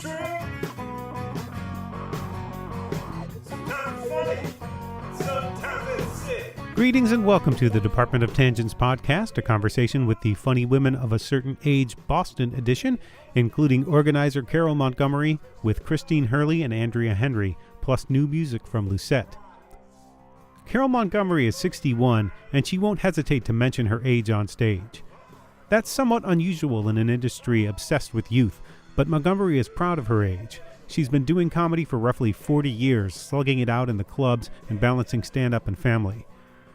true. Sometimes funny, sometimes it's sick. Greetings and welcome to the Department of Tangents podcast, a conversation with the funny women of a certain age Boston edition, including organizer Carole Montgomery with Christine Hurley and Andrea Henry, plus new music from Lucette. Carole Montgomery is 61, and she won't hesitate to mention her age on stage. That's somewhat unusual in an industry obsessed with youth, but Montgomery is proud of her age. She's been doing comedy for roughly 40 years, slugging it out in the clubs and balancing stand-up and family.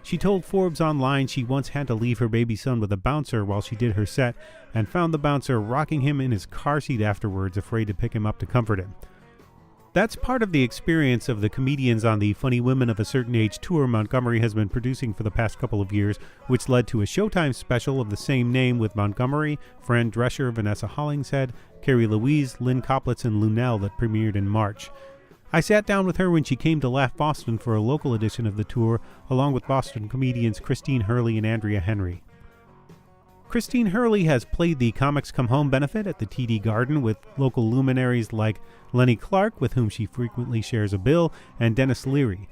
She told Forbes online she once had to leave her baby son with a bouncer while she did her set, and found the bouncer rocking him in his car seat afterwards, afraid to pick him up to comfort him. That's part of the experience of the comedians on the Funny Women of a Certain Age tour Montgomery has been producing for the past couple of years, which led to a Showtime special of the same name with Montgomery, Fran Drescher, Vanessa Hollingshead, Kerri Louis, Lynne Koplitz, and Luenell that premiered in March. I sat down with her when she came to Laugh Boston for a local edition of the tour, along with Boston comedians Christine Hurley and Andrea Henry. Christine Hurley has played the Comics Come Home benefit at the TD Garden with local luminaries like Lenny Clark, with whom she frequently shares a bill, and Dennis Leary.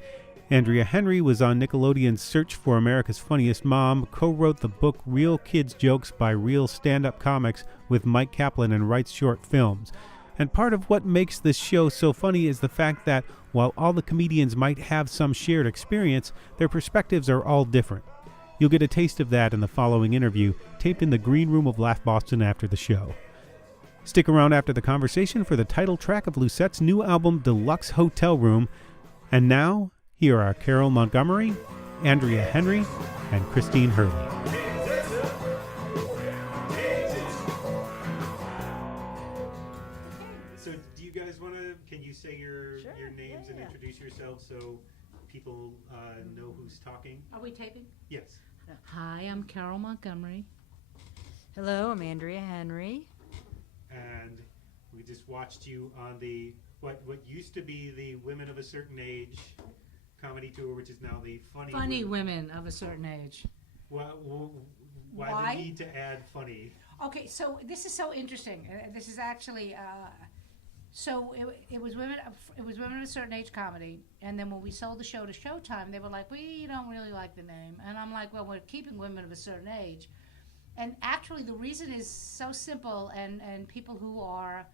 Andrea Henry was on Nickelodeon's Search for America's Funniest Mom, co-wrote the book Real Kids Jokes by Real Stand-Up Comics with Mike Kaplan, and writes short films. And part of what makes this show so funny is the fact that while all the comedians might have some shared experience, their perspectives are all different. You'll get a taste of that in the following interview, taped in the green room of Laugh Boston after the show. Stick around after the conversation for the title track of Lucette's new album, Deluxe Hotel Room. And now, here are Carole Montgomery, Andrea Henry, and Christine Hurley. So do you guys want to, can you say your names and introduce yourselves so people know who's talking? Are we taping? Yes. Hi, I'm Carole Montgomery. Hello, I'm Andrea Henry. And we just watched you on the what used to be the Women of a Certain Age comedy tour, which is now the Funny Women of a Certain Age. Why the need to add funny? Okay, so this is so interesting. This is actually so it was women of a certain age comedy, and then when we sold the show to Showtime, they were like, we don't really like the name, and I'm like, well, we're keeping Women of a Certain Age. And actually, the reason is so simple, and people who are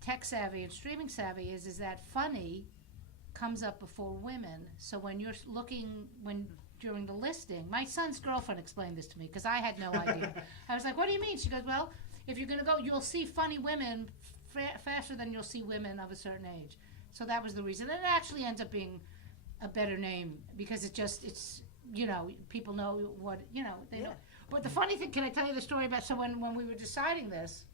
tech savvy and streaming savvy is that funny comes up before women. So when you're looking, during the listing, my son's girlfriend explained this to me because I had no idea. I was like, what do you mean? She goes, well, if you're going to go, you'll see funny women faster than you'll see women of a certain age. So that was the reason. And it actually ends up being a better name because it's people know what, they know. But the funny thing, can I tell you the story about, so when we were deciding this,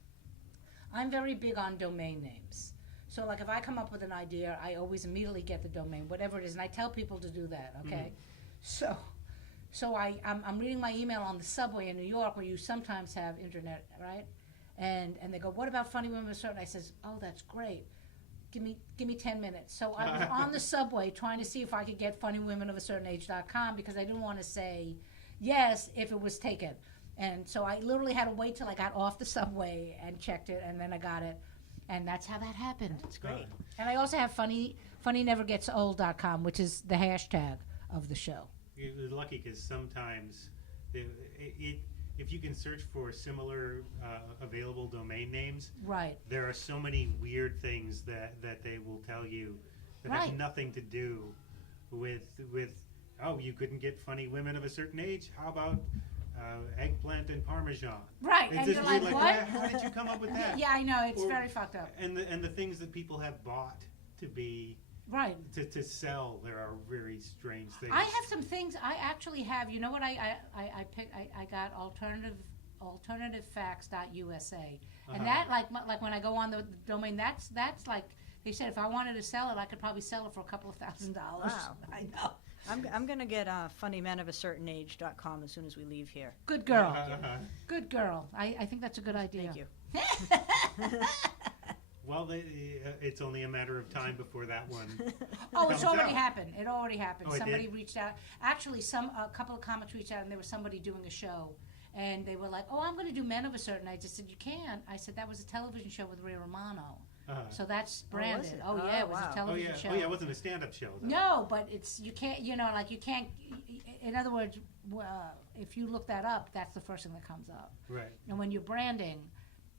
I'm very big on domain names. So like if I come up with an idea, I always immediately get the domain, whatever it is, and I tell people to do that, okay? Mm-hmm. So I'm reading my email on the subway in New York where you sometimes have internet, right? And they go, what about Funny Women of a Certain? I says, oh, that's great. Give me 10 minutes. So I was on the subway trying to see if I could get funnywomenofaccertainage.com because I didn't want to say yes if it was taken. And so I literally had to wait till I got off the subway and checked it, and then I got it. And that's how that happened. That's great. And I also have funnynevergetsold.com, which is the hashtag of the show. You're lucky because sometimes if you can search for similar available domain names, right, there are so many weird things that they will tell you that have nothing to do with you couldn't get Funny Women of a Certain Age. How about eggplant and Parmesan? Right, it's and just you're like, what? How did you come up with that? Yeah, I know, it's very fucked up. And the things that people have bought to be right to sell, there are very strange things. I have some things. I actually have. You know what? I got alternativefacts.usa, and that like when I go on the domain, that's like they said if I wanted to sell it, I could probably sell it for a couple of $1,000. Wow. I know. I'm going to get funnymenofaccertainage.com as soon as we leave here. Good girl. Good girl. I think that's a good idea. Thank you. Well, it's only a matter of time before that one. It's already happened. It already happened. Oh, somebody reached out. Actually, a couple of comics reached out, and there was somebody doing a show, And they were like, oh, I'm going to do Men of a Certain Age. I said, you can't. I said, that was a television show with Ray Romano. So that's branded. it? Oh, yeah, it was wow. a television show. Oh yeah, it wasn't a stand-up show. Though. No, but it's, you can't, you can't, in other words, if you look that up, that's the first thing that comes up. Right. And when you're branding,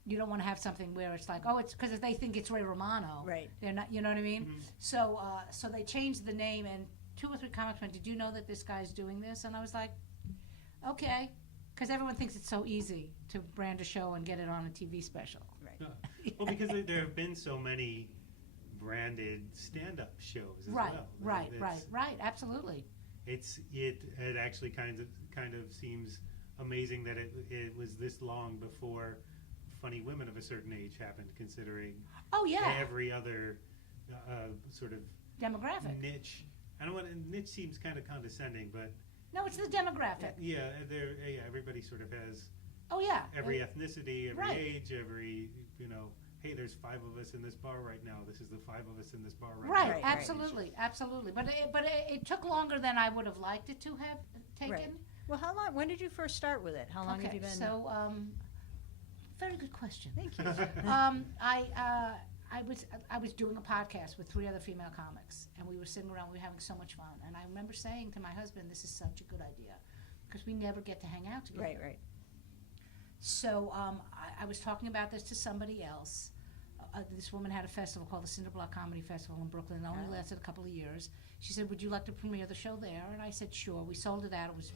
you don't want to have something where it's like, oh, it's because they think it's Ray Romano. Right. They're not, you know what I mean? So they changed the name, and 2 or 3 comics went, did you know that this guy's doing this? And I was like, okay. Because everyone thinks it's so easy to brand a show and get it on a TV special. Right. Well, because there have been so many branded stand-up shows as well. Right, absolutely. It actually kind of seems amazing that it was this long before Funny Women of a Certain Age happened, considering every other sort of demographic niche. I don't want niche seems kind of condescending, but no, it's the demographic. Everybody sort of has every ethnicity, every right. age, every hey, there's 5 of us in this bar right now. This is the 5 of us in this bar now. Right, absolutely. But it took longer than I would have liked it to have taken. Right. Well, how long? When did you first start with it? How long have you been? So, very good question. Thank you. I was doing a podcast with 3 other female comics, and we were sitting around. We were having so much fun, and I remember saying to my husband, "This is such a good idea," because we never get to hang out together. Right. So I was talking about this to somebody else. This woman had a festival called the Cinderblock Comedy Festival in Brooklyn. It only lasted a couple of years. She said, would you like to premiere the show there? And I said, sure. We sold it out. It was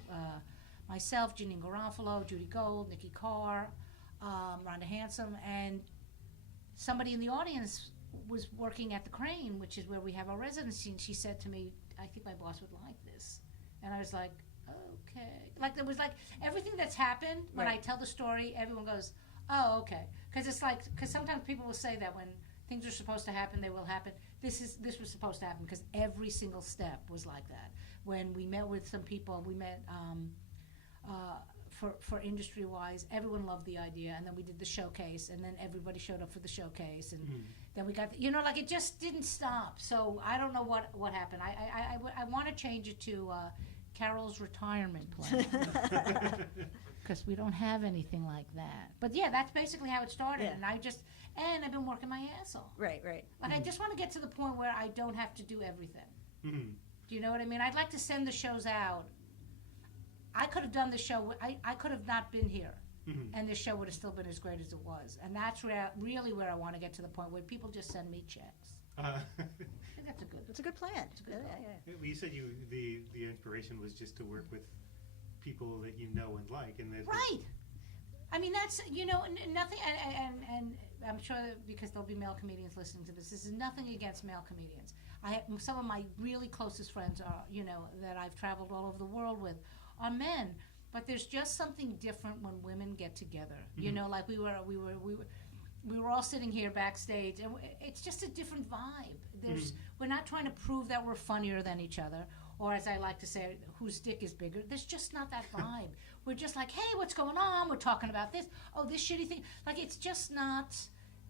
myself, Janine Garofalo, Judy Gold, Nikki Carr, Rhonda Handsome, and somebody in the audience was working at the Crane, which is where we have our residency, and she said to me, I think my boss would like this. And I was like, okay. Like, there was like everything that's happened when I tell the story, everyone goes, oh, okay. Because sometimes people will say that when things are supposed to happen, they will happen. This was supposed to happen because every single step was like that. When we met with some people, we met for industry-wise, everyone loved the idea, and then we did the showcase, and then everybody showed up for the showcase, and then we got, it just didn't stop. So I don't know what happened. I want to change it to Carole's retirement plan. Because we don't have anything like that. But yeah, that's basically how it started. Yeah. And I've been working my ass off. Right. Like, I just want to get to the point where I don't have to do everything. Mm-hmm. Do you know what I mean? I'd like to send the shows out. I could have done the show. I could have not been here. Mm-hmm. And this show would have still been as great as it was. And that's really where I want to get to the point where people just send me checks. I think that's a good plan. It's a good plan. Yeah. Well, you said the inspiration was just to work with people that you know and like, and right. I mean, that's nothing, and I'm sure that because there'll be male comedians listening to this. This is nothing against male comedians. Some of my really closest friends are that I've traveled all over the world with are men, but there's just something different when women get together. Mm-hmm. Like we were all sitting here backstage, and it's just a different vibe. We're not trying to prove that we're funnier than each other. Or as I like to say, whose dick is bigger. There's just not that vibe. We're just like, hey, what's going on? We're talking about this. Oh, this shitty thing. Like, it's just not.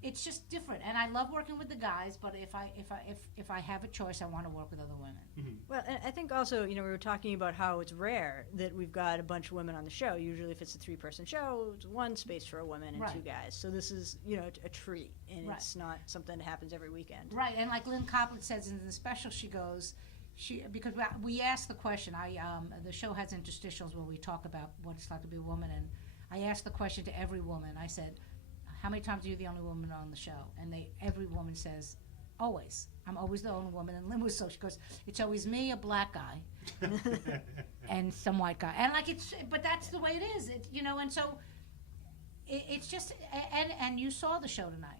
It's just different. And I love working with the guys, but if I have a choice, I want to work with other women. Mm-hmm. Well, and I think also, we were talking about how it's rare that we've got a bunch of women on the show. Usually, if it's a 3-person show, it's 1 space for a woman and 2 guys. So this is, a treat, and it's not something that happens every weekend. Right. And like Lynne Koplitz says in the special, she goes. Because we asked the question, the show has interstitials where we talk about what it's like to be a woman, and I asked the question to every woman. I said, how many times are you the only woman on the show? And every woman says, always. I'm always the only woman. And Lynn was she goes, it's always me, a black guy, and some white guy. And but that's the way it is. And so it's just, and you saw the show tonight.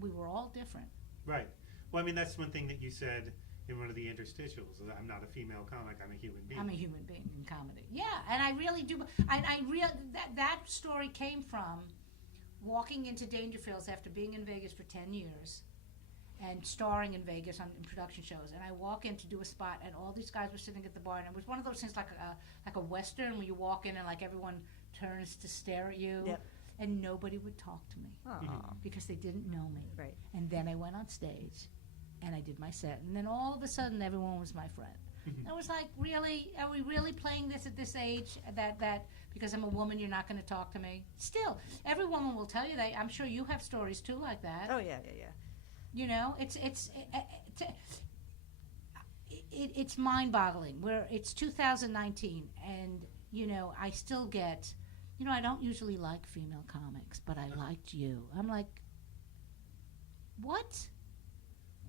We were all different. Right. Well, I mean, that's one thing that you said in one of the interstitials. I'm not a female comic. I'm a human being. I'm a human being in comedy. Yeah, and I really do. That story came from walking into Dangerfields after being in Vegas for 10 years and starring in Vegas in production shows. And I walk in to do a spot, and all these guys were sitting at the bar, and it was one of those things like a Western where you walk in and like everyone turns to stare at you. Yep. And nobody would talk to me because they didn't know me. Right. And then I went on stage. And I did my set. And then all of a sudden, everyone was my friend. I was like, really? Are we really playing this at this age? That because I'm a woman, you're not going to talk to me? Still, every woman will tell you that. I'm sure you have stories too like that. Oh yeah. You know, it's mind-boggling. It's 2019, and you know, I still get, you know, I don't usually like female comics, but I liked you. I'm like, what?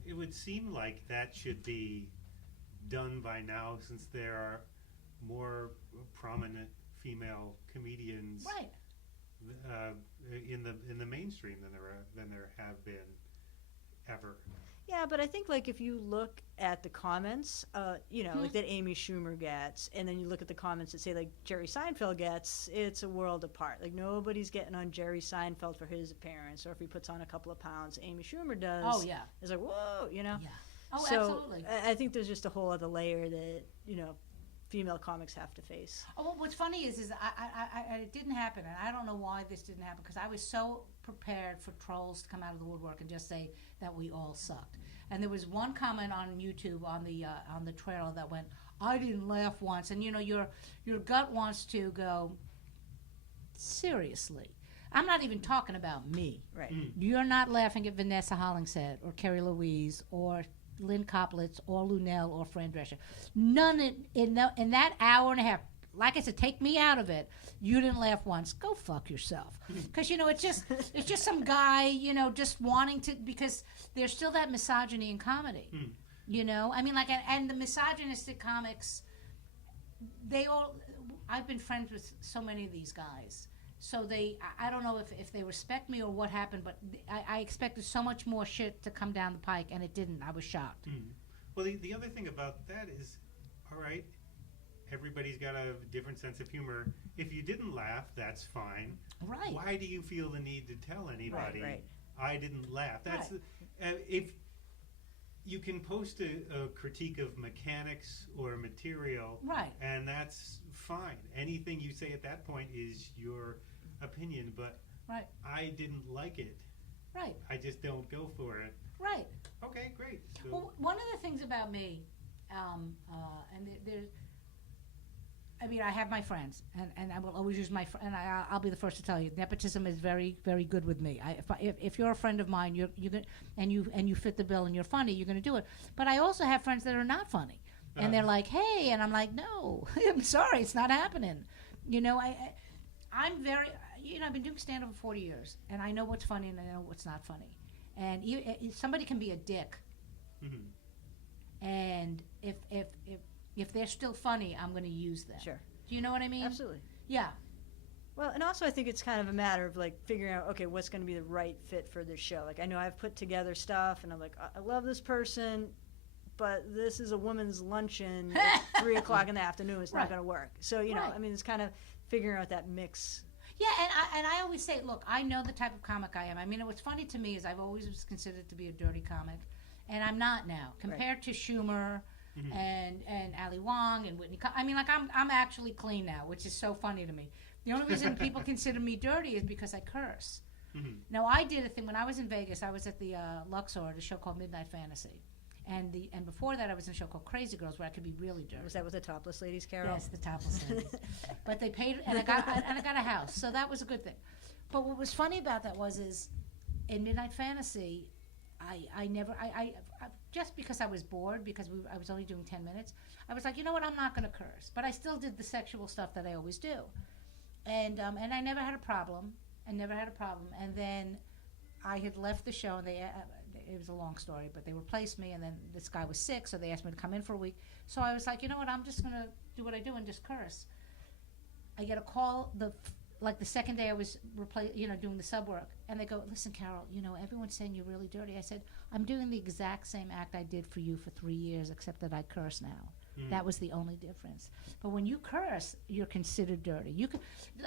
It would seem like that should be done by now, since there are more prominent female comedians, Right. in the mainstream than there have been ever. Yeah, but I think like if you look at the comments, you know, like that Amy Schumer gets, and then you look at the comments that say like Jerry Seinfeld gets, it's a world apart. Like nobody's getting on Jerry Seinfeld for his appearance, or if he puts on a couple of pounds. Amy Schumer does. Oh yeah. It's like whoa, you know. Yeah. Oh, So absolutely. I think there's just a whole other layer that you know female comics have to face. Oh, well, what's funny is it didn't happen, and I don't know why this didn't happen, because I was so prepared for trolls to come out of the woodwork and just say that we all sucked. And there was one comment on YouTube on the trailer that went, "I didn't laugh once," and you know your gut wants to go, seriously. I'm not even talking about me. Right. You're not laughing at Vanessa Hollingshead or Kerri Louis or Lynne Koplitz or Luenell or Fran Drescher. None in that hour and a half. Like I said, take me out of it. You didn't laugh once. Go fuck yourself. Because you know it's just some guy, you know, just wanting to, because there's still that misogyny in comedy. You know, I mean, like, and the misogynistic comics, they all. I've been friends with so many of these guys. So I don't know if they respect me or what happened, but I expected so much more shit to come down the pike, and it didn't. I was shocked. Well, the other thing about that is, all right, everybody's got a different sense of humor. If you didn't laugh, that's fine. Right. Why do you feel the need to tell anybody, Right. I didn't laugh? That's Right. If you can post a critique of mechanics or material, Right. and that's fine. Anything you say at that point is your opinion, but Right. I didn't like it. Right. I just don't go for it. Right. Okay, great. So, Well, one of the things about me, and there's, I mean, I have my friends, and I will always use my and I'll be the first to tell you, nepotism is very, very good with me. If you're a friend of mine, you're gonna, and you fit the bill and you're funny, you're going to do it. But I also have friends that are not funny, and they're like, hey, and I'm like, no, I'm sorry, it's not happening. You know, I'm very, you know, I've been doing stand-up for 40 years, and I know what's funny and I know what's not funny. And somebody can be a dick, and if they're still funny, I'm going to use them. Sure. Do you know what I mean? Absolutely. Yeah. Well, and also I think it's kind of a matter of like figuring out, okay, what's going to be the right fit for this show. Like I know I've put together stuff, and I'm like, I love this person, but this is a woman's luncheon at 3 o'clock in the afternoon. It's not going to work. So you know, Right. I mean, it's kind of figuring out that mix. Yeah, and I always say, look, I know the type of comic I am. I mean, what's funny to me is I've always was considered to be a dirty comic, and I'm not now. Compared to Schumer and Ali Wong and Whitney, I mean, like I'm actually clean now, which is so funny to me. The only reason people consider me dirty is because I curse. Now, I did a thing when I was in Vegas. I was at the Luxor at a show called Midnight Fantasy, and before that I was in a show called Crazy Girls where I could be really dirty. Was that with the topless ladies, Carole? Yes, the topless ladies. But they paid, and I got a house, so that was a good thing. But what was funny about that is, in Midnight Fantasy, I never just because I was bored, because I was only doing 10 minutes, I was like, you know what, I'm not going to curse, but I still did the sexual stuff that I always do, and I never had a problem. And then I had left the show, and it was a long story, but they replaced me, and then this guy was sick, so they asked me to come in for a week. So I was like, you know what, I'm just going to do what I do and just curse. I get a call the second day I was doing the sub work, and they go, listen, Carole, you know, everyone's saying you're really dirty. I said, I'm doing the exact same act I did for you for 3 years, except that I curse now. That was the only difference. But when you curse, you're considered dirty. You could,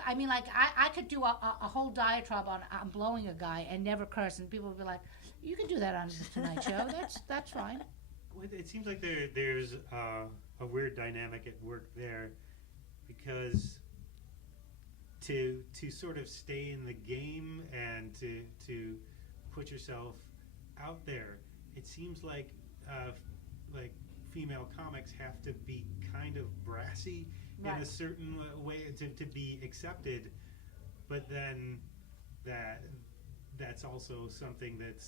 I mean, like I could do a whole diatribe on I'm blowing a guy and never curse, and people would be like, you can do that on the Tonight Show. That's fine. Well, it seems like there's a weird dynamic at work there, because to sort of stay in the game and to put yourself out there, it seems like female comics have to be kind of brassy in a certain way to be accepted, but then that's also something that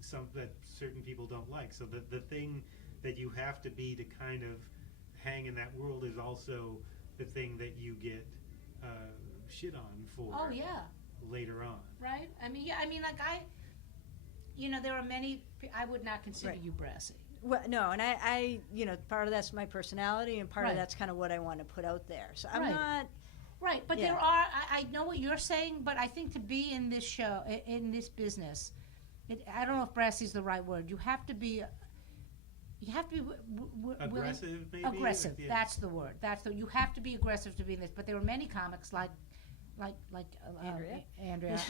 certain people don't like. So the thing that you have to be to kind of hang in that world is also the thing that you get shit on for. Oh yeah. Later on. Right. I mean, there are many. I would not consider you brassy. Well, no, and I part of that's my personality, and part of that's kind of what I want to put out there. So I'm not. Right, but there are. I know what you're saying, but I think to be in this show, in this business, I don't know if brassy is the right word. You have to be. Aggressive, maybe. Aggressive. Yeah. That's the word. You have to be aggressive to be in this. But there are many comics like Andrea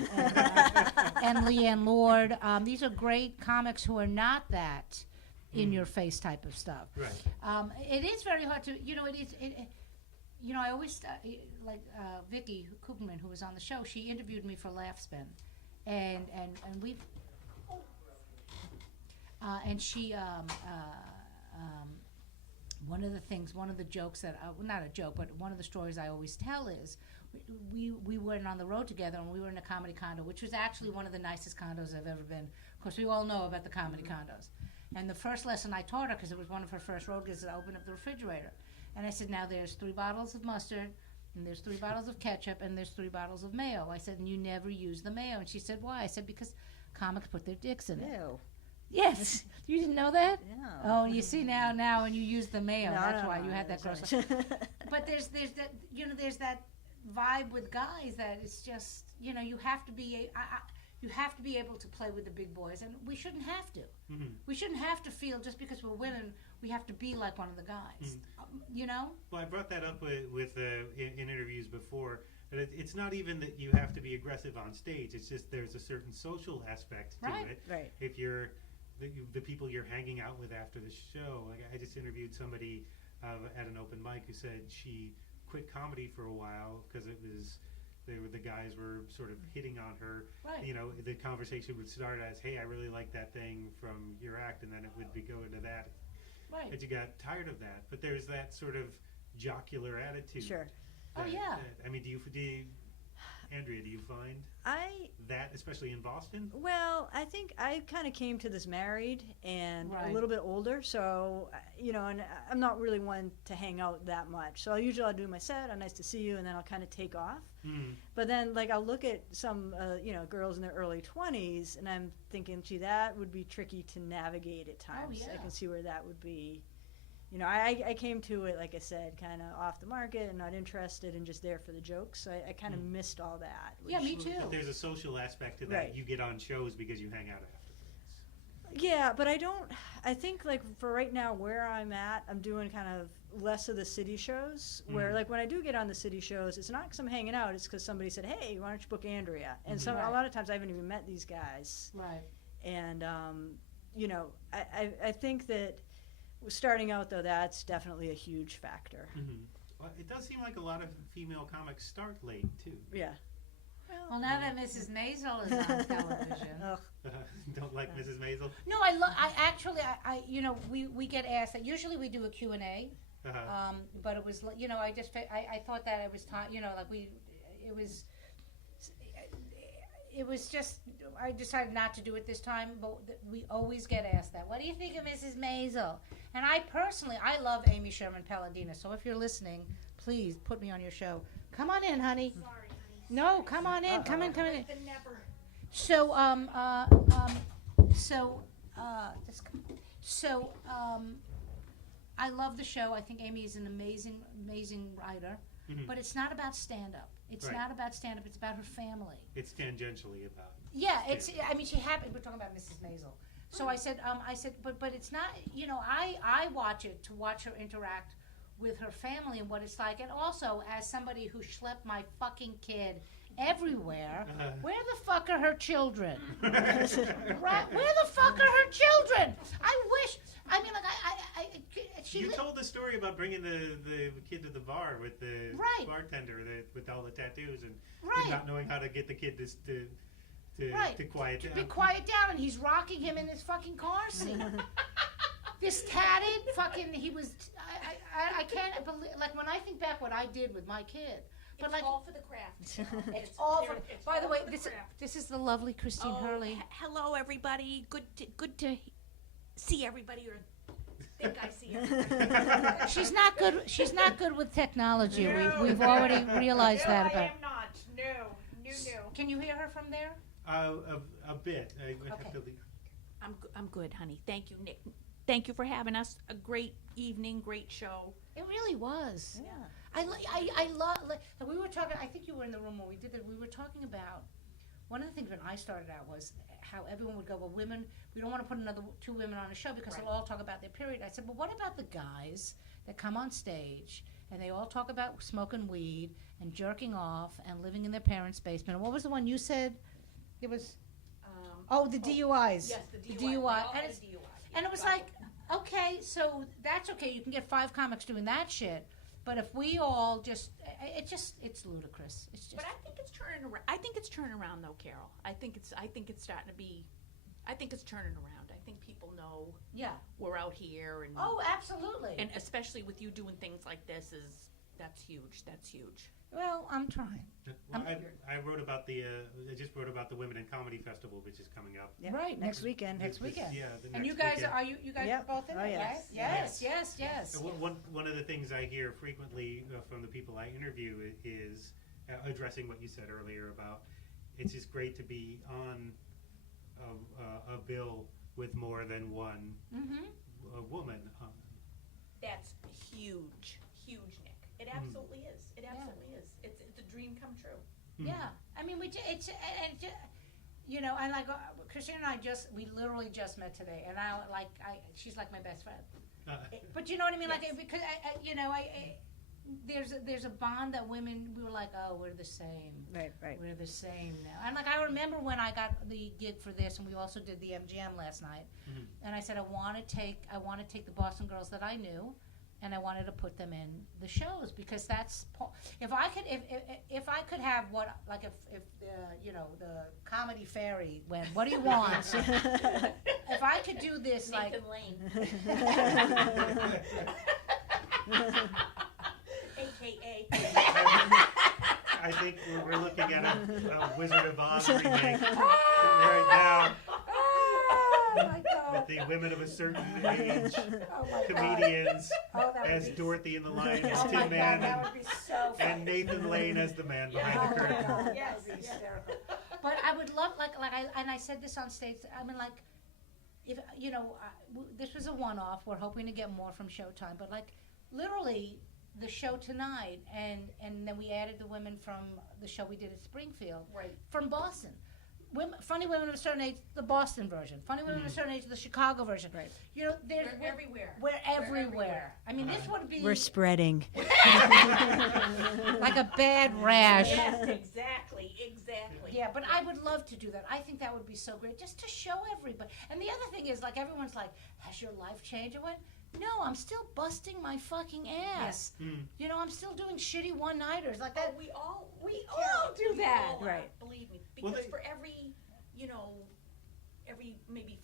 and Leanne Lord. These are great comics who are not that in your face type of stuff. Right. It is very hard to. I always Vicky Kugelman, who was on the show. She interviewed me for Laugh Spin, and we've. And she, one of the jokes that, not a joke, but one of the stories I always tell is, we went on the road together and we were in a comedy condo, which was actually one of the nicest condos I've ever been. Of course, we all know about the comedy condos. And the first lesson I taught her, because it was one of her first road gigs, I opened up the refrigerator. And I said, now there's 3 bottles of mustard, and there's 3 bottles of ketchup, and there's 3 bottles of mayo. I said, and you never use the mayo. And she said, why? I said, because comics put their dicks in it. Ew. Yes, you didn't know that? No. Oh, you see now, when you use the mayo, that's why you had that gross. But there's that there's that vibe with guys that it's just you have to be able to play with the big boys, and we shouldn't have to. Mm-hmm. We shouldn't have to feel just because we're women we have to be like one of the guys. Mm-hmm. Well, I brought that up with in interviews before. It's not even that you have to be aggressive on stage. It's just there's a certain social aspect to it. Right. If you're the people you're hanging out with after the show. Like I just interviewed somebody at an open mic who said she quit comedy for a while because the guys were sort of hitting on her. Right. The conversation would start as, "Hey, I really like that thing from your act," and then it would go into that. Right. And you got tired of that. But there's that sort of jocular attitude. Sure. Oh yeah. I mean, do you Andrea, do you find that, especially in Boston? Well, I think I kind of came to this married and Right. a little bit older, so, and I'm not really one to hang out that much. So I'll do my set, nice to see you, and then I'll kind of take off. Mm. But then, I'll look at some, girls in their early 20s, and I'm thinking, gee, that would be tricky to navigate at times. Oh, yeah. I can see where that would be. I came to it, like I said, kind of off the market and not interested and just there for the jokes. So I kind of missed all that. Yeah, me too. But there's a social aspect to that. Right. You get on shows because you hang out afterwards. Yeah, but I think for right now where I'm at, I'm doing kind of less of the city shows where when I do get on the city shows, it's not because I'm hanging out, it's because somebody said, hey, why don't you book Andrea? And so a lot of times I haven't even met these guys. Right. And, I think that starting out, though, that's definitely a huge factor. Mm-hmm. Well, it does seem like a lot of female comics start late, too. Yeah. Well, now that Mrs. Maisel is on television. Don't like Mrs. Maisel? No, we get asked that. Usually we do a Q&A, but it was, I thought that it was time, it was just, I decided not to do it this time, but we always get asked that. What do you think of Mrs. Maisel? And I love Amy Sherman Palladino, so if you're listening, please put me on your show. Come on in, honey. Sorry, honey. No, come on in. Come in. Like the never. So, I love the show. I think Amy is an amazing, amazing writer. Mm-hmm. But it's not about stand-up. It's not about stand-up. It's about her family. It's tangentially about. Yeah, it's. I mean, she happened. We're talking about Mrs. Maisel. So I said, but it's not. I watch it to watch her interact with her family and what it's like, and also as somebody who schlepped my fucking kid everywhere. Where the fuck are her children? Right? Where the fuck are her children? I wish. I mean, You told the story about bringing the kid to the bar with the bartender with all the tattoos and not knowing how to get the kid to quiet down. Be quiet down, and he's rocking him in his fucking car seat. This tatted fucking, he was, I can't believe, like when I think back what I did with my kid. But It's like, all for the craft. it's all for, it's by the all way, for the craft. this is the lovely Christine Hurley. Hello, everybody. Good to see everybody, or think I see everybody. She's not good with technology. We've already realized that I about. am not. No. Can you hear her from there? A bit. I would have Okay. to leave. I'm good, honey. Thank you, Nick. Thank you for having us. A great evening, great show. It really was. Yeah. I love. Like, we were talking. I think you were in the room when we did that. We were talking about one of the things when I started out was how everyone would go, well, women. We don't want to put another two women on a show because Right. they'll all talk about their period. I said, but what about the guys that come on stage and they all talk about smoking weed and jerking off and living in their parents' basement? And what was the one you said? It was the DUIs. Yes, the DUI. DUI. They all And had a it's- DUI. And it was like, okay, so that's okay. You can get 5 comics doing that shit. But if we all just, it's ludicrous. It's just. But I think it's turning around. I think it's turning around, though, Carol. I think it's starting to be. I think it's turning around. I think people know Yeah. we're out here, and Oh, absolutely. and especially with you doing things like this that's huge. That's huge. Well, I'm trying. Well, I wrote about I just wrote about the Women in Comedy Festival, which is coming up. Yeah. Right, Next weekend. Next weekend. Yeah, the And next you guys, weekend. are you guys Yep. are both in Oh, it, yes. right? Yes. One of the things I hear frequently from the people I interview is addressing what you said earlier about it's just great to be on a bill with more than one woman. That's huge, Nick. It absolutely is. It absolutely is. It's a dream come true. Yeah. I mean, and like Christine and I we literally just met today, and she's like my best friend. But you know what I mean? Yes. Like, because there's a bond that women, we were like, oh, we're the same. Right. We're the same now. And like, I remember when I got the gig for this, and we also did the MGM last night. And I said, I want to take the Boston girls that I knew, and I wanted to put them in the shows because that's if I could have what, like if the comedy fairy went, what do you want? If I could do this, like Nathan Lane, AKA. I think we're looking at a Wizard of Oz remake right now. Oh my God. With the women of a certain age Oh my God. comedians Oh, that would as be Dorothy in the Lion, as Oh my Tin God, Man, that would be so funny. and Nathan Lane as the man behind Oh the my curtain. God, Yes, that would be yes. hysterical. But I would love, I said this on stage. I mean, like, if this was a one-off. We're hoping to get more from Showtime, but like, literally, the show tonight, and then we added the women from the show we did at Springfield, Right. from Boston. Funny Women of a Certain Age, the Boston version. Funny Women of a Certain Age, the Chicago version. Right. We're everywhere. We're everywhere. I mean, this would be We're spreading. like a bad rash. Yes, exactly. Yeah, but I would love to do that. I think that would be so great, just to show everybody. And the other thing is, like, everyone's like, has your life changed? I went, no, I'm still busting my fucking ass. I'm still doing shitty one-nighters like that. We all do that. all are, Right. Believe me, Well, because for every maybe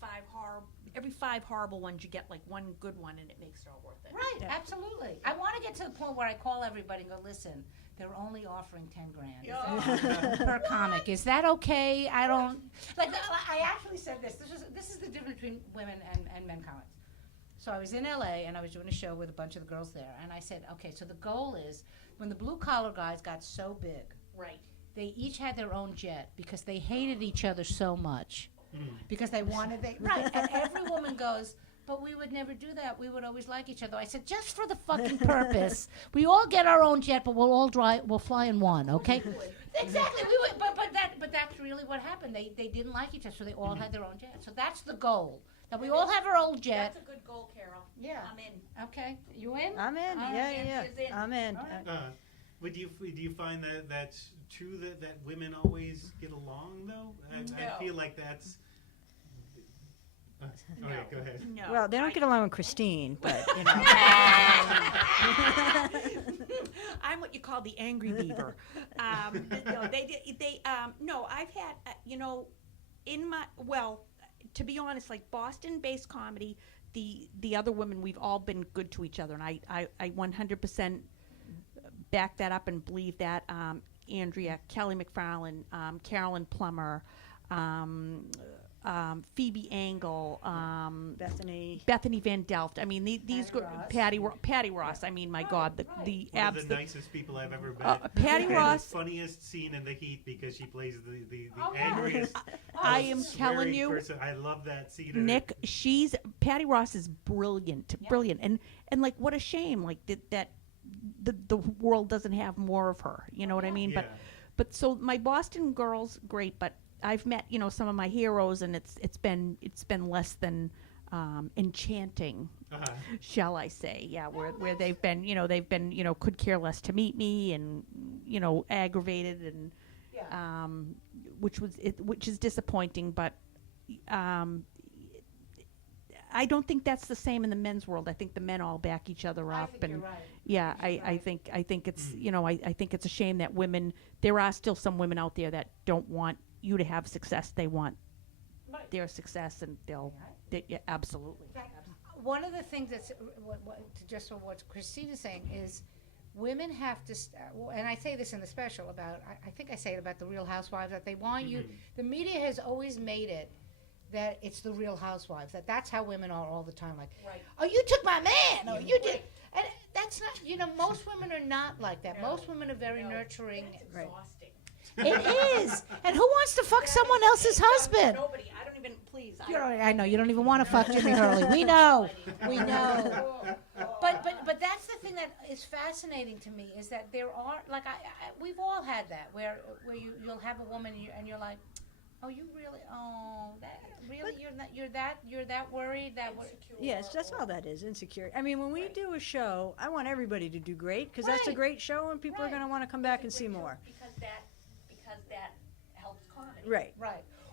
every 5 horrible ones, you get like one good one, and it makes it all worth it. Right, Yeah. absolutely. I want to get to the point where I call everybody and go, listen, they're only offering $10,000 Yeah. per comic. Is that okay? I don't like. I actually said this. This is the difference between women and men comics. So I was in LA and I was doing a show with a bunch of the girls there, and I said, okay, so the goal is when the blue collar guys got so big, Right. they each had their own jet because they hated each other so much. Because they wanted right, and every woman goes, but we would never do that. We would always like each other. I said, just for the fucking purpose. We all get our own jet, but we'll fly in one, okay? Exactly. We would, but that's really what happened. They didn't like each other, so they all had their own jet. So that's the goal. That we all have our own jet. That's a good goal, Carol. Yeah. I'm in. Okay. You in? I'm in. All right, Yeah. Andrea's in. I'm in. All right. Would you find that that's true that women always get along though? I feel like that's. Okay, go ahead. No. Well, they don't get along with Christine, but I'm what you call the angry beaver. No, I've had, to be honest, like Boston-based comedy, the other women, we've all been good to each other, and I 100% back that up and believe that. Andrea, Kelly McFarland, Carolyn Plummer, Phoebe Angle, Bethany Van Delft. I mean, these Patty Ross. I mean, my God, the One of the nicest people I've ever met. Patty Ross. The funniest scene in The Heat because she plays the angriest. I am telling you, person. I love that scene. Nick. Patty Ross is brilliant, and like what a shame, like that the world doesn't have more of her. You know what I mean? Yeah. But so my Boston girls, great, but I've met, some of my heroes, and it's been less than enchanting, shall I say? Yeah, where they've been, could care less to meet me, and aggravated, and which is disappointing. But I don't think that's the same in the men's world. I think the men all back each other up, and you're right. yeah, I think it's I think it's a shame that women. There are still some women out there that don't want you to have success. They want their success, and yeah, absolutely. One of the things that's just for what Christina's saying is, women have to, and I say this in the special about. I think I say it about the Real Housewives, that they want you. The media has always made it that it's the Real Housewives. That's how women are all the time. Like, oh, you took my man. Oh, you did. And that's not. Most women are not like that. Most women are very nurturing. It's exhausting. It is. And who wants to fuck someone else's husband? Nobody. I don't even. Please. I know you don't even want to fuck Jimmy Hurley. We know. But that's the thing that is fascinating to me, is that there are, like, we've all had that where you'll have a woman and you're like, oh, you really? Oh, that really? You're that worried? Yes, that's all that is, insecure. I mean, when we do a show, I want everybody to do great, because that's a great show, and people are going to want to come back and see more. Because that helps comedy. Right.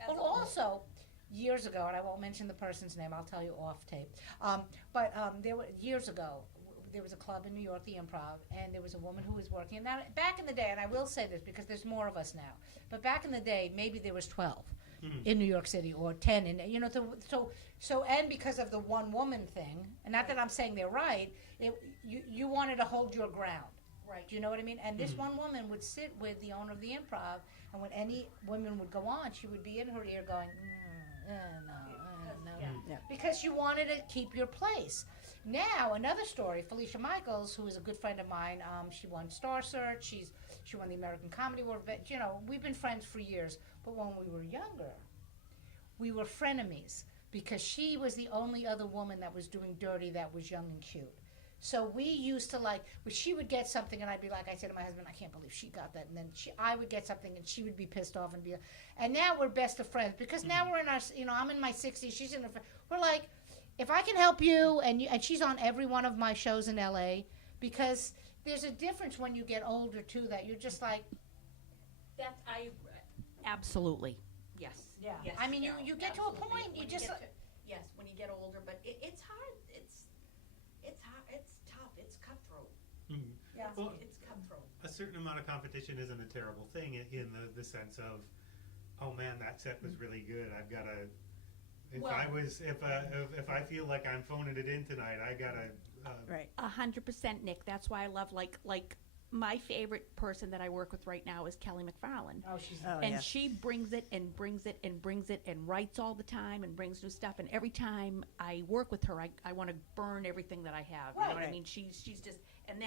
Well, also, years ago, and I won't mention the person's name, I'll tell you off tape. Years ago, there was a club in New York, the Improv, and there was a woman who was working. And now, back in the day, and I will say this because there's more of us now, but back in the day, maybe there was 12 in New York City, or 10, and and because of the one woman thing, and not that I'm saying they're right, you wanted to hold your ground. Right. Do you know what I mean? And this one woman would sit with the owner of the Improv, and when any women would go on, she would be in her ear going, no. Yeah. Because you wanted to keep your place. Now, another story, Felicia Michaels, who is a good friend of mine, she won Star Search, she won the American Comedy Award, but, we've been friends for years. But when we were younger, we were frenemies, because she was the only other woman that was doing dirty that was young and cute. So we used to she would get something, and I'd be like, I said to my husband, I can't believe she got that. And then I would get something, and she would be pissed off and now we're best of friends, because now we're in our, I'm in my 60s, she's in her, we're like, if I can help you, and she's on every one of my shows in LA, because there's a difference when you get older too, that you're just like. Absolutely. Yes. Yeah. Yes, I mean, you get to a point, you just. Yes, when you get older, but it's hard. It's hard. It's tough. It's cutthroat. Mm-hmm. Yeah. Well, It's cutthroat. a certain amount of competition isn't a terrible thing in the sense of, oh man, that set was really good. I've got to. If I feel like I'm phoning it in tonight, I gotta. Right. 100%, Nick. That's why I love like my favorite person that I work with right now is Kelly McFarland. Oh, she's. And she brings it and brings it and brings it and writes all the time and brings new stuff. And every time I work with her, I want to burn everything that I have. You know what I mean? She's just and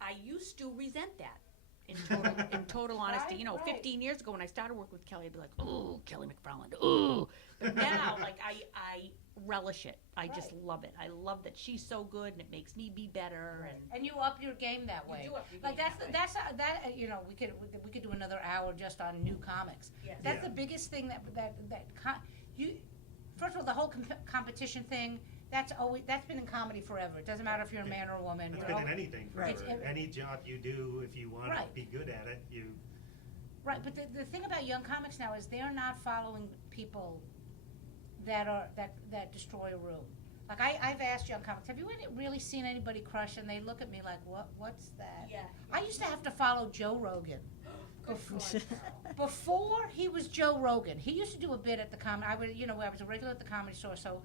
I used to resent that. In total honesty, 15 years ago when I started working with Kelly, I'd be like, "Oh, Kelly McFarland, oh!" But now, like, I relish it. I just love it. I love that she's so good, and it makes me be better. And you up your game that way. You do up your like game that's we could do another hour just on new comics. Yes. That's Yeah. the biggest thing First of all, the whole competition thing. That's been in comedy forever. It doesn't matter if you're a man or a woman. It's been in anything forever. Right. Any job you do, if you want to be good at it, you. Right, but the thing about young comics now is they're not following people that destroy a room. Like I've asked young comics, have you really seen anybody crush? And they look at me like, what's that? Yeah. I used to have to follow Joe Rogan. Before he was Joe Rogan, he used to do a bit at the comedy. I was a regular at the Comedy Store, so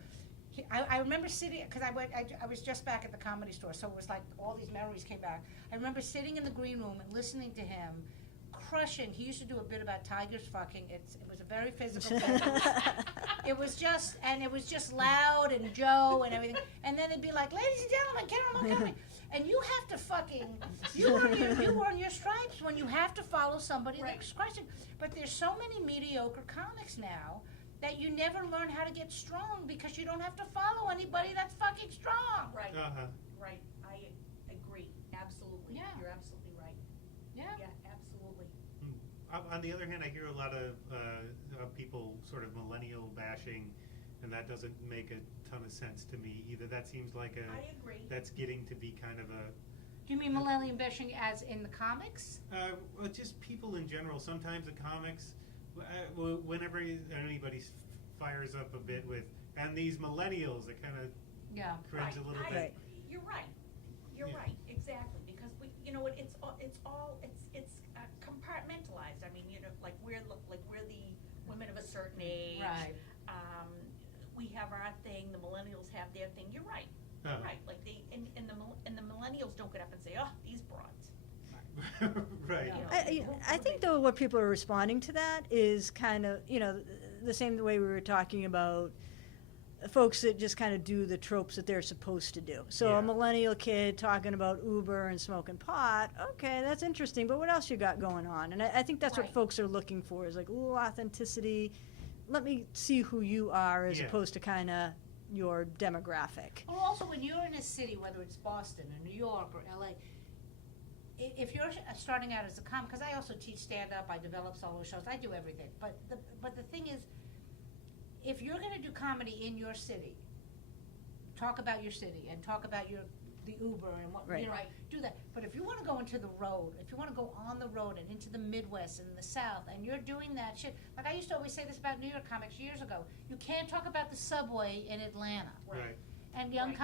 I remember sitting, because I was just back at the Comedy Store, so it was like all these memories came back. I remember sitting in the green room and listening to him, crushing. He used to do a bit about tigers fucking. It was a very physical thing. It was just loud and Joe and everything. And then it'd be like, ladies and gentlemen, Carole Montgomery. And you have to fucking, you earn your stripes when you have to follow somebody that's crushing. But there's so many mediocre comics now that you never learn how to get strong because you don't have to follow anybody that's fucking strong. Right. Right. I agree. Absolutely. Yeah. You're absolutely right. Yeah. Yeah, absolutely. On the other hand, I hear a lot of people sort of millennial bashing, and that doesn't make a ton of sense to me either. That seems like I agree. that's getting to be kind of a. Do you mean millennial bashing as in the comics? Well, just people in general. Sometimes the comics, whenever anybody fires up a bit with, and these millennials, it kind of cringe a little bit. You're right. You're right. Exactly. Because it's compartmentalized. I mean, like we're the women of a certain age. Right. We have our thing. The millennials have their thing. You're right. You're right. Like and the millennials don't get up and say, "Oh, these broads." Right. I think though what people are responding to that is kind of the same way we were talking about folks that just kind of do the tropes that they're supposed to do. So a millennial kid talking about Uber and smoking pot, okay, that's interesting, but what else you got going on? And I think that's what folks are looking for is like, ooh, authenticity. Let me see who you are as opposed to kind of your demographic. Well, also when you're in a city, whether it's Boston or New York or LA, if you're starting out as a comic, because I also teach stand-up, I develop solo shows, I do everything. But the thing is, if you're going to do comedy in your city, talk about your city and talk about the Uber and what do that. But if you want to go into the road, if you want to go on the road and into the Midwest and the South, and you're doing that shit, like I used to always say this about New York comics years ago, you can't talk about the subway in Atlanta. Right. And young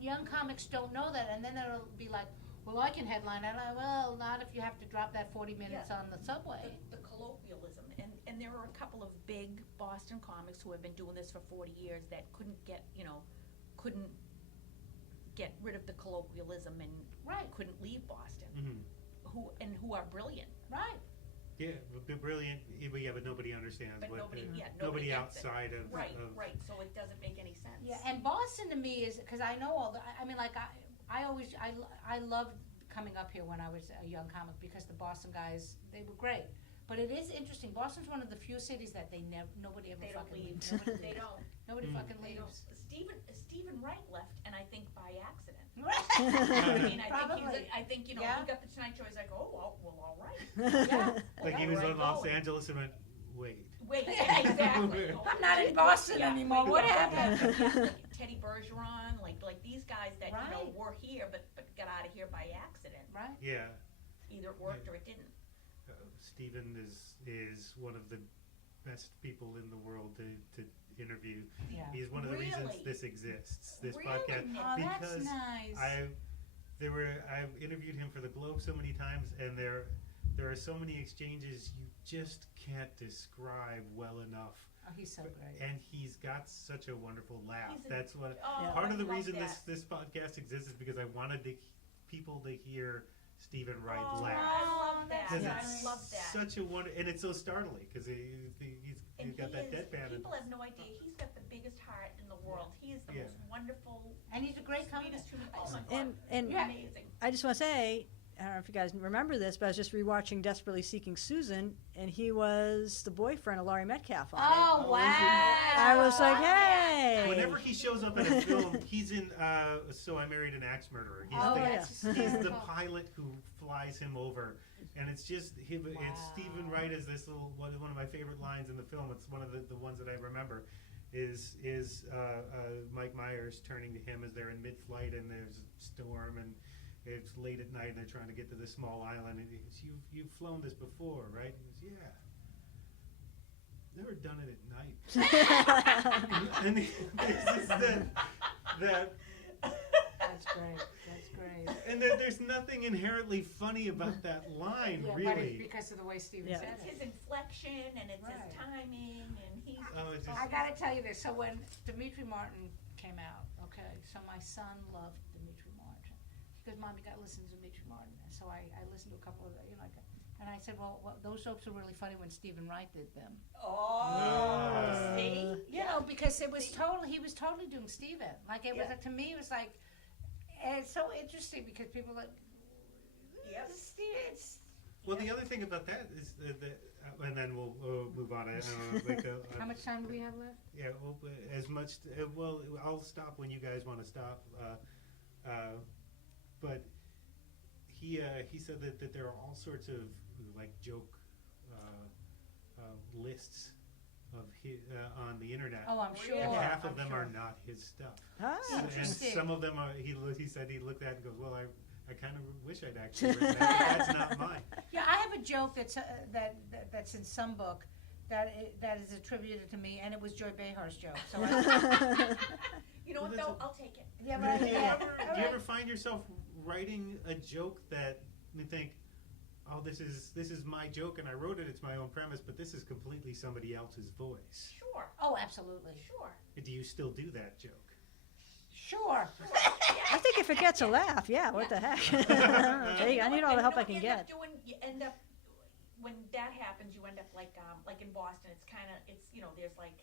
young comics don't know that, and then they'll be like, well, I can headline. I'm like, well, not if you have to drop that 40 minutes on the subway. The colloquialism, and there are a couple of big Boston comics who have been doing this for 40 years that couldn't get rid of the colloquialism and couldn't leave Boston. Mm-hmm. who are brilliant. Right. Yeah, brilliant. But nobody understands But what nobody gets outside it. of Right. So it doesn't make any sense. Yeah, and Boston to me is because I know all the. I mean, like I loved coming up here when I was a young comic because the Boston guys, they were great. But it is interesting. Boston's one of the few cities that nobody ever fucking leaves. They don't. Nobody fucking leaves. Stephen Wright left, and I think by accident. Right. I mean, Probably. I think he got the Tonight Show. He's like, oh, well, all right. Yeah. Like he was in Los Angeles and went, wait. Yeah, exactly. I'm not in Boston anymore. What happened? Teddy Bergeron, like these guys that were here, but got out of here by accident. Right. Yeah. Either it worked or it didn't. Stephen is one of the best people in the world to interview. Yeah. He's one of the reasons this exists, this Really? podcast. Oh, because that's nice. I've interviewed him for the Globe so many times, and there are so many exchanges you just can't describe well enough. Oh, he's so great. And he's got such a wonderful laugh. That's what Oh, part of the I love reason that. this podcast exists is because I wanted people to hear Stephen Wright laugh. I love that. Because I it's love that. such a wonder, and it's so startling because he's got that deadpan. People have no idea. He's got the biggest heart in the world. He is the most wonderful. And he's a great comic. sweetest human. Oh my God. And Amazing. I just want to say, I don't know if you guys remember this, but I was just rewatching Desperately Seeking Susan, and he was the boyfriend of Laurie Metcalf on it. Oh, wow. I was like, hey. Whenever he shows up in a film, he's in So I Married an Axe Murderer. He's the pilot who flies him over. And it's just him. Wow. It's Stephen Wright as this little one of my favorite lines in the film. It's one of the ones that I remember. Is Mike Myers turning to him as they're in mid-flight and there's a storm and it's late at night and they're trying to get to this small island, and he goes, you've flown this before, right? He goes, yeah. Never done it at night. And it's just that. That's great. That's great. And there's nothing inherently funny about that line, Yeah, really. but it's because of the way Steven said It's it. his inflection and it's his timing and he's. Oh, it's just, I got to tell you this. So when Dimitri Martin came out. Okay, so my son loved Dimitri Martin. He goes, Mom, you got to listen to Dimitri Martin. And so I listened to a couple of, and I said, well, those jokes are really funny when Stephen Wright did them. Oh, see? Because he was totally doing Stephen. Like, it was, to me, it was like, and it's so interesting because people are like, Stephen. Well, the other thing about that is that, and then we'll move on. How much time do we have left? Yeah, well, as much. Well, I'll stop when you guys want to stop. But he said that there are all sorts of like joke lists of his, on the internet. Oh, I'm sure. And half of them are not his stuff. Ah. And some of them are. He said he looked at it and goes, well, I kind of wish I'd actually written that, but that's not mine. Yeah, I have a joke that's in some book that is attributed to me, and it was Joy Behar's joke. So You know what, though? I'll take it. yeah, but Do you ever find yourself writing a joke that you think, oh, this is my joke and I wrote it, it's my own premise, but this is completely somebody else's voice? Sure. Oh, absolutely. Sure. Do you still do that joke? Sure. I think if it gets a laugh, yeah, what the heck? I need all the help I can get. You end up, when that happens, you end up like in Boston, it's kind of, there's like,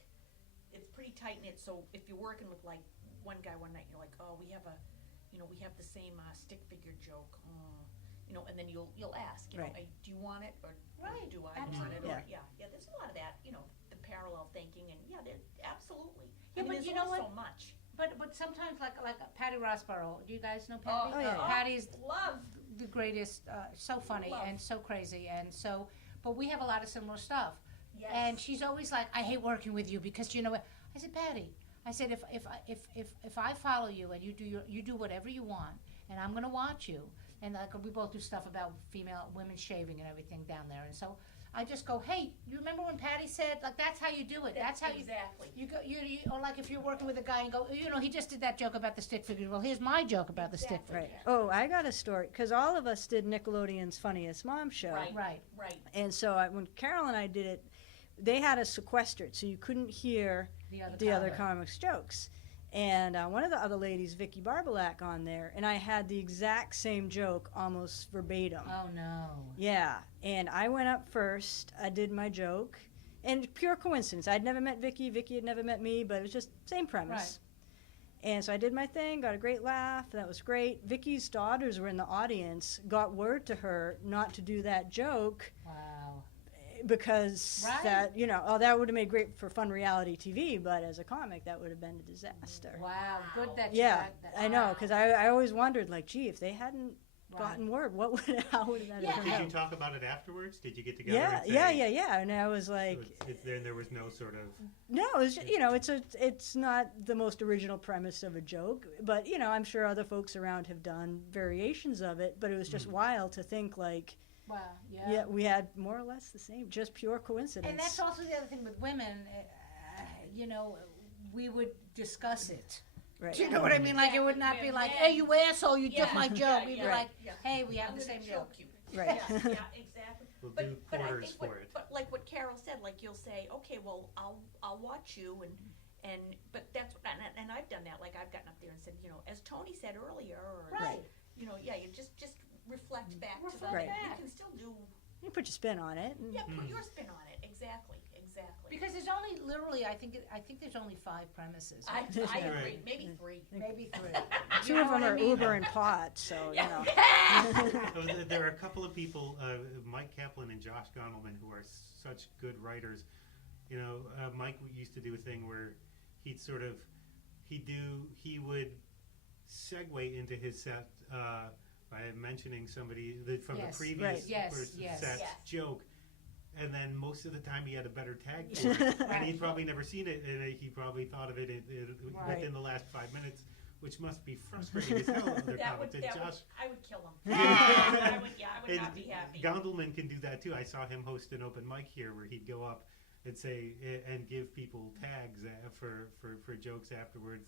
it's pretty tight-knit, so if you're working with like one guy one night, you're like, oh, we have the same stick figure joke, and then you'll ask, Right. do you want it, or Right, do I want it, or, yeah. there's a lot of that, the parallel thinking, and absolutely. Yeah, but there's you know only what? so much. But sometimes, like Patty Rossborough, do you guys know Patty? Oh, yeah. Patty's Love. the greatest, so funny Love. and so crazy, and so, but we have a lot of similar stuff. Yes. And she's always like, I hate working with you because you know what? I said, Patty, I said if I follow you and you do whatever you want, and I'm gonna watch you, and like we both do stuff about women shaving and everything down there, and so I just go, hey, you remember when Patty said, like, that's how you do it. That's how exactly. you go. You or like if you're working with a guy and go, he just did that joke about the stick figure. Well, here's my joke about the stick figure. Right. Oh, I got a story, because all of us did Nickelodeon's Funniest Mom Show. Right. And so when Carole and I did it, they had us sequestered, so you couldn't hear the other comics' jokes. And one of the other ladies, Vicky Barbalak, on there, and I had the exact same joke, almost verbatim. Oh no. Yeah, and I went up first. I did my joke, and pure coincidence. I'd never met Vicky. Vicky had never met me, but it was just same premise. Right. And so I did my thing, got a great laugh. That was great. Vicky's daughters were in the audience. Got word to her not to do that joke. Wow. Because Right. that, that would have made great for fun reality TV, but as a comic, that would have been a disaster. Wow. Good that Yeah, you got that. I know, because I always wondered, like, gee, if they hadn't Right. gotten word, how would that have turned Did out? you talk about it afterwards? Did you get together? Yeah, and say, yeah. And I was like, there was no sort of. no, it's it's not the most original premise of a joke, but I'm sure other folks around have done variations of it. But it was just wild to think like, Wow. yeah, we had more or less the same, just pure coincidence. And that's also the other thing with women. We would discuss it. right. Do you know what I mean? Like, it would not be like, hey, you asshole, you took my joke. We'd be like, hey, we have I'm the gonna same choke joke. you. Right. Yeah, exactly. We'll But do I quarters think for it. But like what Carole said, like you'll say, okay, well, I'll watch you, but that's and I've done that. Like I've gotten up there and said, as Tony said earlier, or Right. you just reflect back to Reflect them. back. You can still do, You put your spin on it. And put your spin on it. Exactly. Because there's only literally, I think there's only 5 premises. I Right. agree. Maybe 3. Maybe 3. Two You of know them what I are mean? Uber and Pod, so There are a couple of people, Mike Kaplan and Josh Gondelman, who are such good writers. Mike used to do a thing where he would segue into his set by mentioning somebody from Yes, the previous right. Yes, person's yes. set's Yes. joke. And then most of the time he had a better tag for it. And he'd probably never seen it, and he probably thought of it Right. within the last 5 minutes, which must be frustrating as hell. Other comics. And Josh, I would kill him. I would not be happy. Gondelman can do that too. I saw him host an open mic here where he'd go up and say and give people tags for jokes afterwards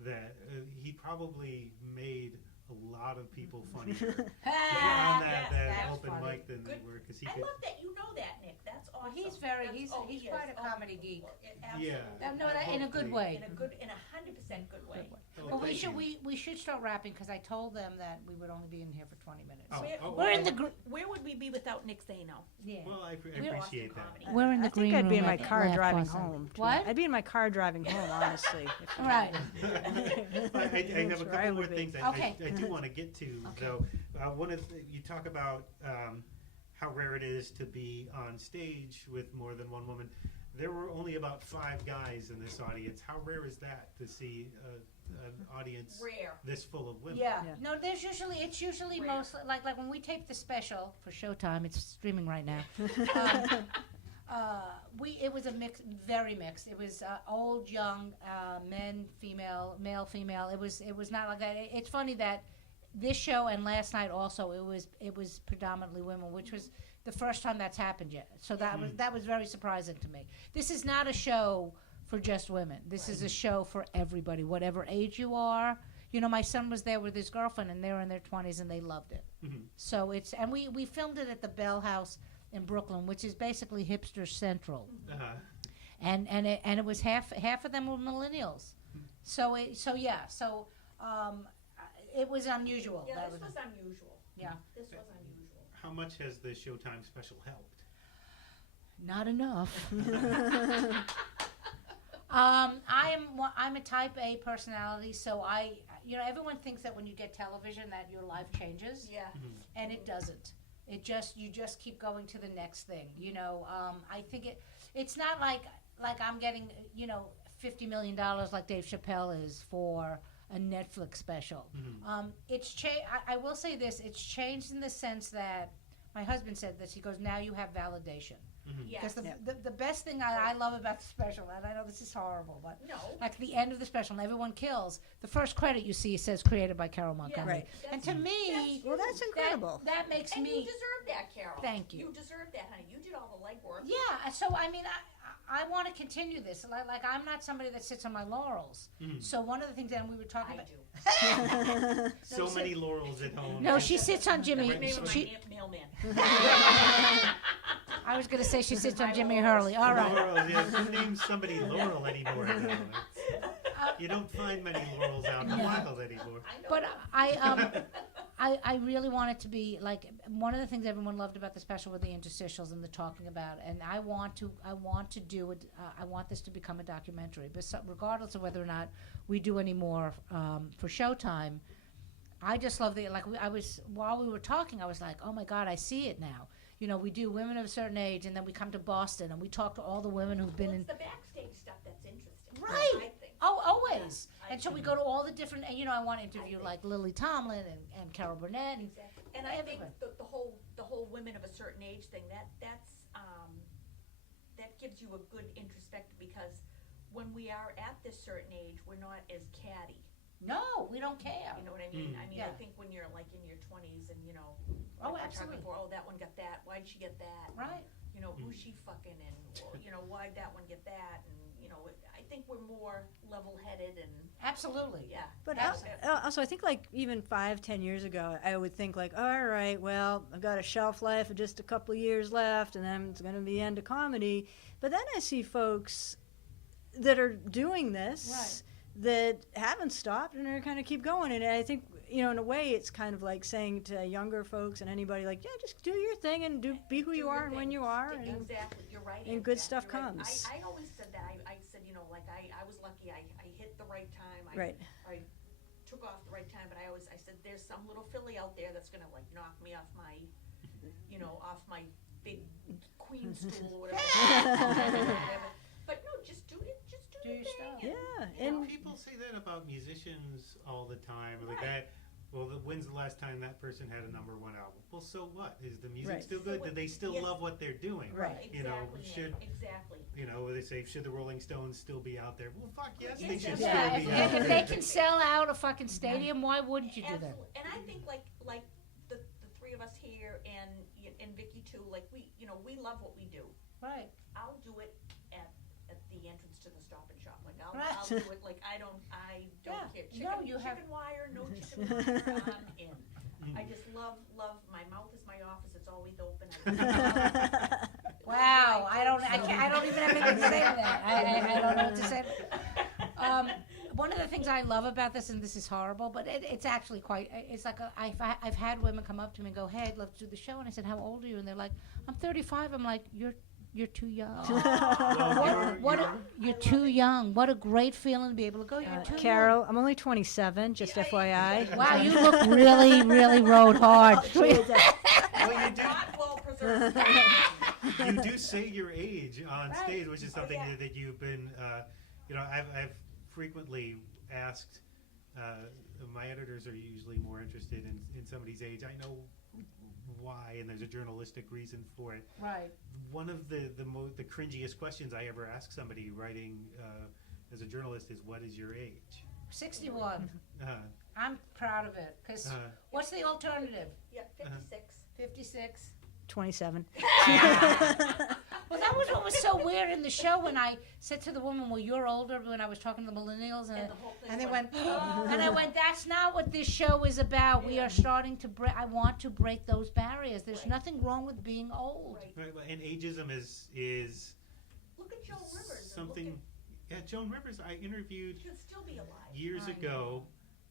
that he probably made a lot of people funnier on that that's open funny. mic than they were, because he I could. love that you know that, Nick. That's awesome. He's very, That's- he's he quite is. a comedy geek. Absolutely. Yeah. No, in a good way. In 100%. 100% good way. Well, we should start wrapping because I told them that we would only be in here for 20 minutes. We're in the where would we be without Nick Zano? Yeah. Well, I appreciate that. We're in the I green think I'd be in room my at car Laugh driving Boston. home. too. What? I'd be in my car driving home, honestly. Right. I have a Sure, I couple more would be. things Okay. I do want to get to. Okay. Though, one of you talk about how rare it is to be on stage with more than one woman. There were only about 5 guys in this audience. How rare is that to see an audience Rare. this full of women? Yeah. Yeah. No, it's usually Rare. mostly like when we tape the special for Showtime. It's streaming right now. It was a mix, very mixed. It was old, young, men, female, male, female. It was not like that. It's funny that this show and last night also it was predominantly women, which was the first time that's happened yet. So that was very surprising to me. This is not a show for just women. This is a show for everybody, whatever age you are. You know, my son was there with his girlfriend, and they were in their 20s, and they loved it. Mhm. So and we filmed it at the Bell House in Brooklyn, which is basically hipster central, Uh-huh. and it was half of them were millennials. So it was unusual. Yeah, That this was unusual. Yeah. This was unusual. How much has the Showtime special helped? Not enough. I'm a type A personality, so everyone thinks that when you get television that your life changes, Yeah. and it doesn't. You just keep going to the next thing. I think it's not like I'm getting $50 million like Dave Chappelle is for a Netflix special. I will say this: it's changed in the sense that my husband said this. He goes, "Now you have validation." Yes. Because the best thing I love about the special, and I know this is horrible, but No. like the end of the special and everyone kills, the first credit you see says created by Carole Montgomery. Right. And to me, Well, that's incredible. that makes And you me, deserve that, Carole. Thank you. You deserve that, honey. You did all the legwork. yeah, so I mean, I want to continue this. Like I'm not somebody that sits on my laurels. So one of the things that we were talking I about. do. So many laurels at home. No, she sits on Jimmy. Name of She, my mailman. I was going to say she sits on Jimmy Hurley. All right. Laurel, yeah, who names somebody Laurel anymore? Now? You don't find many laurels out in the wild anymore. I know. But I really want it to be like one of the things everyone loved about the special were the interstitials and the talking about, and I want to do it. I want this to become a documentary, but regardless of whether or not we do any more for Showtime, I just love while we were talking, I was like, oh my God, I see it now. We do women of a certain age, and then we come to Boston and we talk to all the women who've been in. It's the backstage stuff that's interesting. Right. I think. Oh, always. Yeah, And so we go to all the different, and I want to interview like Lily Tomlin and Carol Burnett. And Exactly. And I think everyone. the whole women of a certain age thing, that gives you a good introspective, because when we are at this certain age, we're not as catty. No, we don't care. You know what I mean? I Yeah. think when you're like in your 20s and Oh, like we're absolutely. talking before, that one got that. Why'd she get that? Right. Who's she fucking, and why'd that one get that? And I think we're more level-headed and Absolutely. yeah. But absolutely. also, I think like even 5-10 years ago, I would think like, all right, well, I've got a shelf life of just a couple of years left, and then it's going to be the end of comedy. But then I see folks that are doing this that haven't stopped and are kind of keep going. And I think, in a way, it's kind of like saying to younger folks and anybody, like, yeah, just do your thing and be who you are and when you are. And Exactly, you're right. and good exactly, stuff you're right. comes. I always said that. I said, I was lucky. I hit the right time. Right. I took off the right time, but I said, there's some little filly out there that's gonna like knock me off my, off my big queen stool or whatever. But no, just do it. Just do Do your your thing. stuff. Yeah, and People say that about musicians all the time. Like Right. when's the last time that person had a #1 album? Well, so what? Is the music Right. still So good? what- Do they still yes. love what they're doing? Right. Exactly. Should Exactly. they say should the Rolling Stones still be out there? Well, fuck yes, they Yes, should Yeah, still be out if there. they can sell out a fucking stadium, why wouldn't you do that? Absolutely. And I think like the three of us here and Vicky too, like we love what we do. Right. I'll do it at the entrance to the Stop and Shop. Like I'll Right. do it like I don't Yeah. care. No, you have- chicken wire, no chicken wire, I'm in. I just love my mouth is my office. It's always open. Wow, I don't even have anything to say to that. I don't know what to say. one of the things I love about this, and this is horrible, but it's actually quite. It's like I've had women come up to me and go, "Hey, I'd love to do the show," and I said, "How old are you?" And they're like, "I'm 35." I'm like, You're too young. You're too young. What a great feeling to be able to go. You're too Carole, I'm only 27, just FYI. young. Wow, you look really, really rode hard. Well, you do. Not well preserved. You do say your age on stage, which is something yeah. that you've been, I've frequently asked, my editors are usually more interested in somebody's age. I know why, and there's a journalistic reason for it. Right. One of the cringiest questions I ever ask somebody writing as a journalist is, what is your age? 61. Uh, I'm proud of it. Because what's the alternative? Yeah, 56. 56. 27. Well, that was what was so weird in the show when I said to the woman, well, you're older, when I was talking to the millennials, and the whole thing they went, went, and I went, that's not what this show is about. We are starting to break, I want to break those barriers. There's nothing wrong with being old. Right. and ageism is Look at Joan Rivers. something. Yeah, Joan Rivers, I interviewed She could still be alive. years I ago,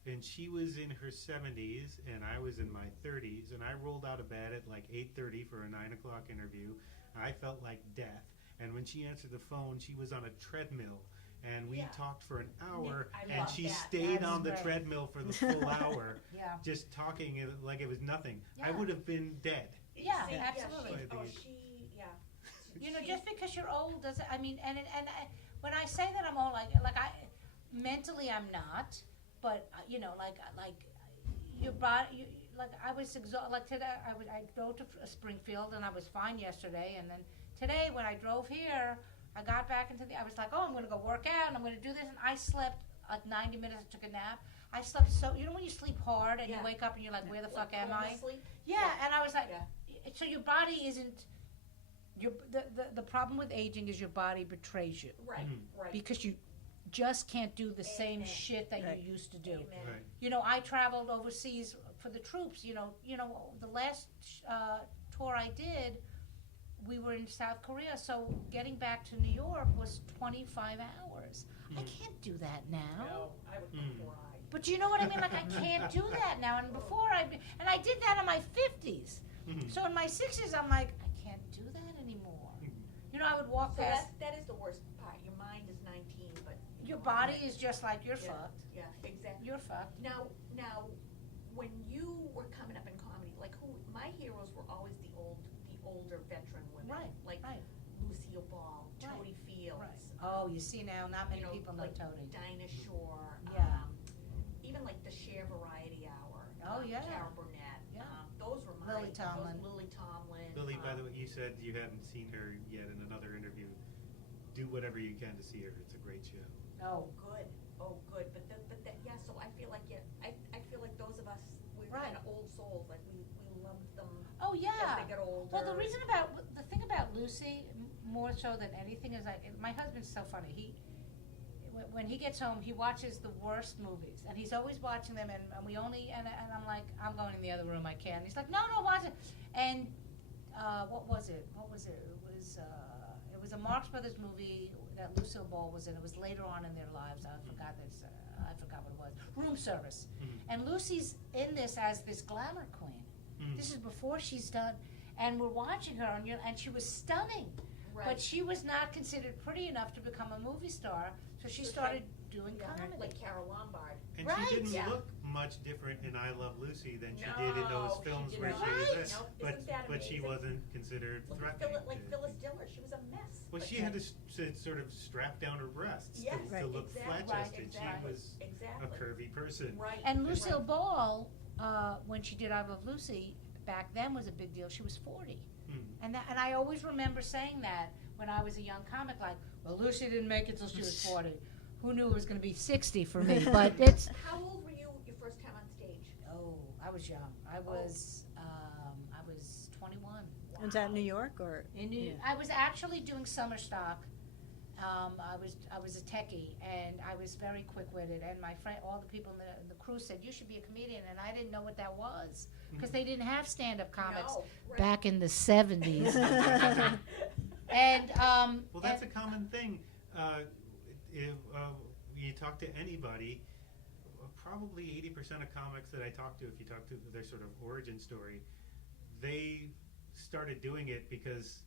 and she was in her 70s, and I was in my 30s, and I rolled out of bed at like 8:30 for a 9 o'clock interview. I felt like death, and when she answered the phone, she was on a treadmill, and we talked for an hour, I and love she that. stayed That's on the great. treadmill for the full hour, Yeah. just talking like it was nothing. I Yeah. would have been dead. Yeah, See, absolutely. By the age. You know, just because you're old doesn't. I mean, and when I say that I'm old, like I mentally I'm not, but like your body. Like I was exhausted. Like today, I drove to Springfield and I was fine yesterday, and then today when I drove here, I got back into I was like, oh, I'm going to go work out and I'm going to do this, and I slept like 90 minutes. I took a nap. I slept so. You know when you sleep hard and you wake up and you're like, where the fuck am I? Yeah, and I was like, so your body isn't. The problem with aging is your body betrays you. Right, right. Because you just can't do the same Amen. shit that you used to do. Amen. Right. You know, I traveled overseas for the troops. You know, the last tour I did, we were in South Korea. So getting back to New York was 25 hours. I can't do that now. No, I would cry. But you know what I mean? Like I can't do that now. And before I did that in my 50s. So in my 60s, I'm like, I can't do that anymore. You know, I would walk So past. that is the worst part. Your mind is 19, but Your body is just like you're fucked. Yeah, exactly. You're fucked. Now, when you were coming up in comedy, like my heroes were always the older veteran women, Right, like right. Lucille Ball, Right, Jody Fields. Right. Oh, you see now, not many people know like Tony. Dinah Shore. Yeah. Even like the Cher Variety Hour. Oh, yeah. Carol Burnett. Yeah. Those were my Lily Tomlin. Lily Tomlin. Lily, by the way, you said you hadn't seen her yet in another interview. Do whatever you can to see her. It's a great show. Oh, Good. Oh, good. But yeah. So I feel like I feel like those of us we're Right. kind of old souls. Like we love them. oh As yeah. they get older. Well, the thing about Lucy, more so than anything, is my husband's so funny. When he gets home, he watches the worst movies, and he's always watching them. And we only and I'm like, I'm going in the other room. I can't. He's like, no, watch it. And what was it? It was a Marx Brothers movie that Lucille Ball was in. It was later on in their lives. I forgot what it was. Room Service. And Lucy's in this as this glamour queen. This is before she's done, and we're watching her, and she was stunning. Right. But she was not considered pretty enough to become a movie star, so she started doing comedy. like Carol Lombard. And Right. she didn't Yeah. look much different in I Love Lucy than she did in those No, films she where didn't. she was Right. in. Nope, But isn't that but she amazing? wasn't considered Look at threatening. Phyllis Diller. She was a mess. Well, but she had to sort of strap down her breasts Yes, to look exactly. flat-chested. Exactly. She was Exactly. a curvy person. Right. And Lucille right. Ball, when she did I Love Lucy, back then was a big deal. She was 40. And I always remember saying that when I was a young comic, like, well, Lucy didn't make it till she was 40. Who knew it was going to be 60 for me? But it's, How old were you your first time on stage? oh, I was young. I was 21. Was that New York or? I was actually doing summer stock. I was a techie, and I was very quick-witted. And my friend, all the people in the crew said, you should be a comedian. And I didn't know what that was, because they didn't have stand-up comics No, right. back in the 70s. And Well, that's a common thing. when you talk to anybody, probably 80% of comics that I talk to, if you talk to their sort of origin story, they started doing it because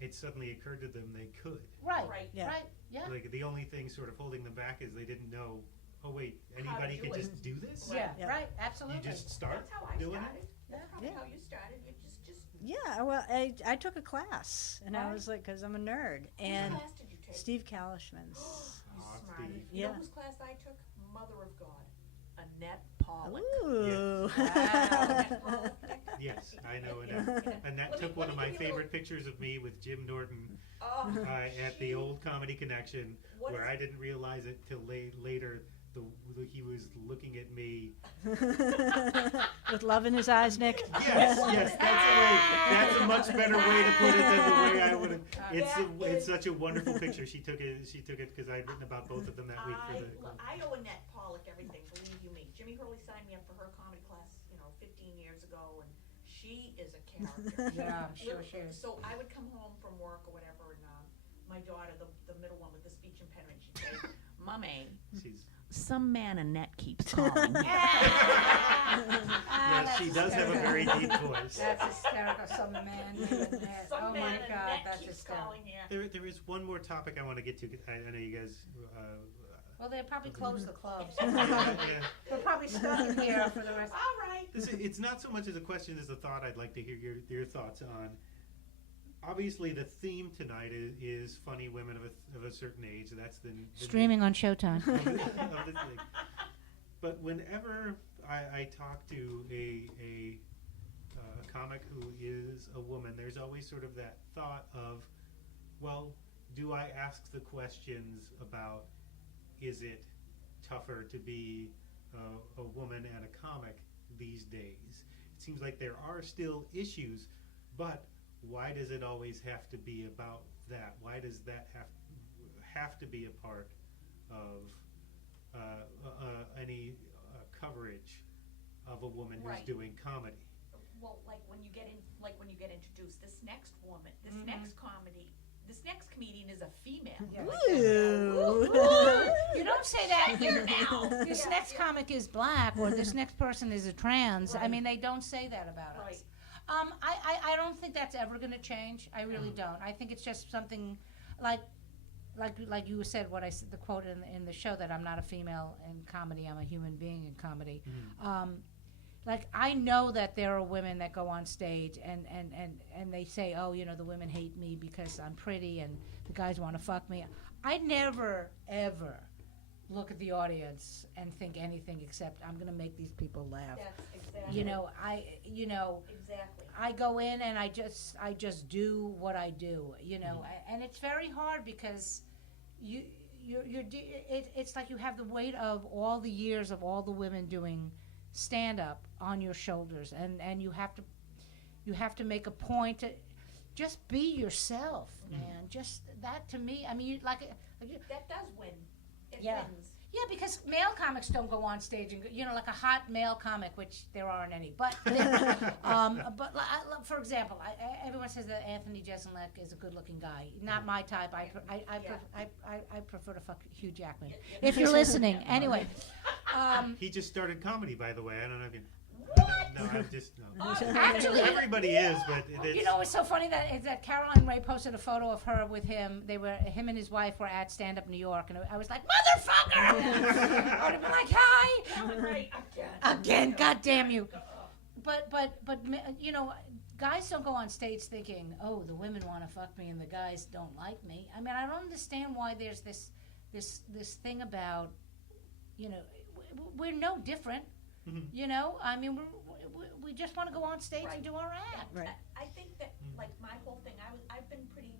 it suddenly occurred to them they could. Right. Right. Yeah. Right. Yeah. Like the only thing sort of holding them back is they didn't know, oh wait, anybody do can it. just do this? Yeah. Yeah. Right. Absolutely. You just start That's how I doing started. it? That's probably Yeah. how you started. You just. Yeah, well, I took a class, and I Right. was like, because I'm a nerd, and Whose class did you take? Steve Kalishman's. You Aw, smart. Steve. You know Yeah. whose class I took? Mother of God, Annette Pollock. Ooh. Annette Pollock. Yes, I know Yeah. Annette. Annette Let me- took one let of me my give you a little- favorite pictures of me with Jim Norton Oh, at the old Comedy Connection, What where is- I didn't realize it till later. He was looking at me. With love in his eyes, Nick. Yes, that's a much better way to put it than the way I would have. It's such a wonderful picture. She took it because I'd written about both of them that week for the. I owe Annette Pollock everything, believe you me. Jimmy Hurley signed me up for her comedy class, 15 years ago, and she is a character. Yeah, I'm sure she is. So I would come home from work or whatever, and my daughter, the middle one with the speech impediment, she'd say, "Mommy, She's, Some man Annette keeps calling. yes, she does have a very deep voice. That's hysterical. Some man. some Oh my man God, Annette that's keeps hysterical. calling here." There is one more topic I want to get to. I know you guys. Well, they probably closed the club. Yeah. We're probably stuck in here for the rest. All right. It's not so much as a question as a thought. I'd like to hear your thoughts on. Obviously, the theme tonight is funny women of a certain age. That's the Streaming on Showtime. of the thing. But whenever I talk to a comic who is a woman, there's always sort of that thought of, well, do I ask the questions about, is it tougher to be a woman and a comic these days? It seems like there are still issues, but why does it always have to be about that? Why does that have to be a part of any coverage of a woman who's Right. doing comedy? Well, like when you get introduced, this next woman, this next comedian is a female. Ooh. You don't say that here now. This next comic is black, or this next person is a trans. I mean, they don't say that about Right. us. I don't think that's ever going to change. I really don't. I think it's just something like you said. What I said, the quote in the show, that I'm not a female in comedy. I'm a human being in comedy. Like, I know that there are women that go on stage and they say, oh, the women hate me because I'm pretty and the guys want to fuck me. I never, ever look at the audience and think anything except I'm going to make these people laugh. That's exactly. Exactly. I go in and I just do what I do, and it's very hard because it's like you have the weight of all the years of all the women doing stand up on your shoulders, and you have to make a point to just be yourself, man. Just that, to me, I mean, That does win. It Yeah. wins. yeah, because male comics don't go on stage and like a hot male comic, which there aren't any. But for example, everyone says that Anthony Jeselnik is a good-looking guy. Not my type. I prefer to fuck Hugh Jackman. If you're listening, anyway. He just started comedy, by the way. I don't know if you. What? No, I'm just no. Actually, Everybody is, but it's. what's so funny that Caroline Ray posted a photo of her with him. Him and his wife were at Stand Up New York, and I was like, motherfucker! I would have been like, hi. Right. Again, goddamn you. But guys don't go on stage thinking, oh, the women want to fuck me and the guys don't like me. I mean, I don't understand why there's this thing about, we're no different. I mean, we just want to go on stage and do our act. Right. I think that, like, my whole thing, I've been pretty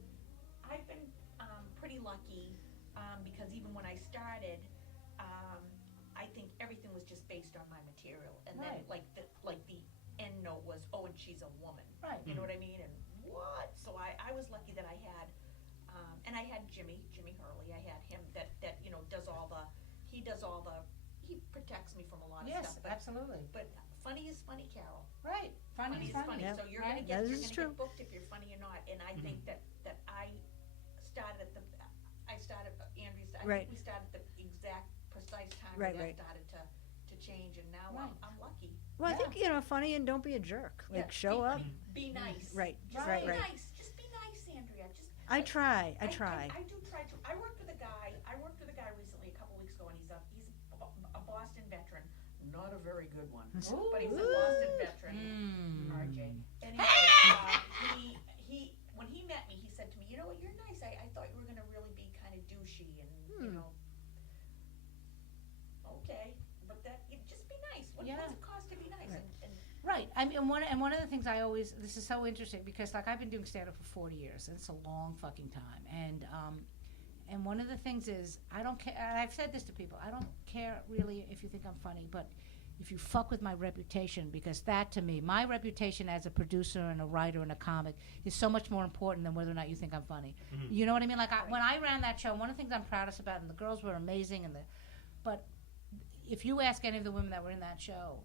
lucky, because even when I started, I think everything was just based on my material, and then Right. the end note was, oh, and she's a woman. Right. You know what I mean? And what? So I was lucky that I had, and I had Jimmy Hurley. I had him that he protects me from a lot of Yes, stuff. absolutely. But funny is funny, Carol. Right. Funny is funny. Yeah. So you're Right. gonna get That is true. get booked if you're funny or not. And I think that I started at Andrea. I Right. think we started at the exact realized time Right, that right. started to change, and now Right. I'm lucky. Well, I think, funny and don't be a jerk. Like, Yeah, show be- up. Be nice. Right, Just right, be right. nice. Just be nice, Andrea. Just. I try. I do try to. I worked with a guy recently, a couple weeks ago, and he's a Boston veteran. Not a very good one, but he's a Boston veteran. RJ. Anyway, he when he met me, he said to me, "You know what? You're nice. I thought you were gonna really be kind of douchey and okay, but just be nice. What does it cost to be nice?" And Right. I mean, one of the things this is so interesting because like I've been doing stand-up for 40 years, and it's a long fucking time. And one of the things is I don't care. And I've said this to people. I don't care really if you think I'm funny, but if you fuck with my reputation, because that to me, my reputation as a producer and a writer and a comic is so much more important than whether or not you think I'm funny. Mm-hmm. You know what I mean? Like when I ran that show, one of the things I'm proudest about, and the girls were amazing, but if you ask any of the women that were in that show,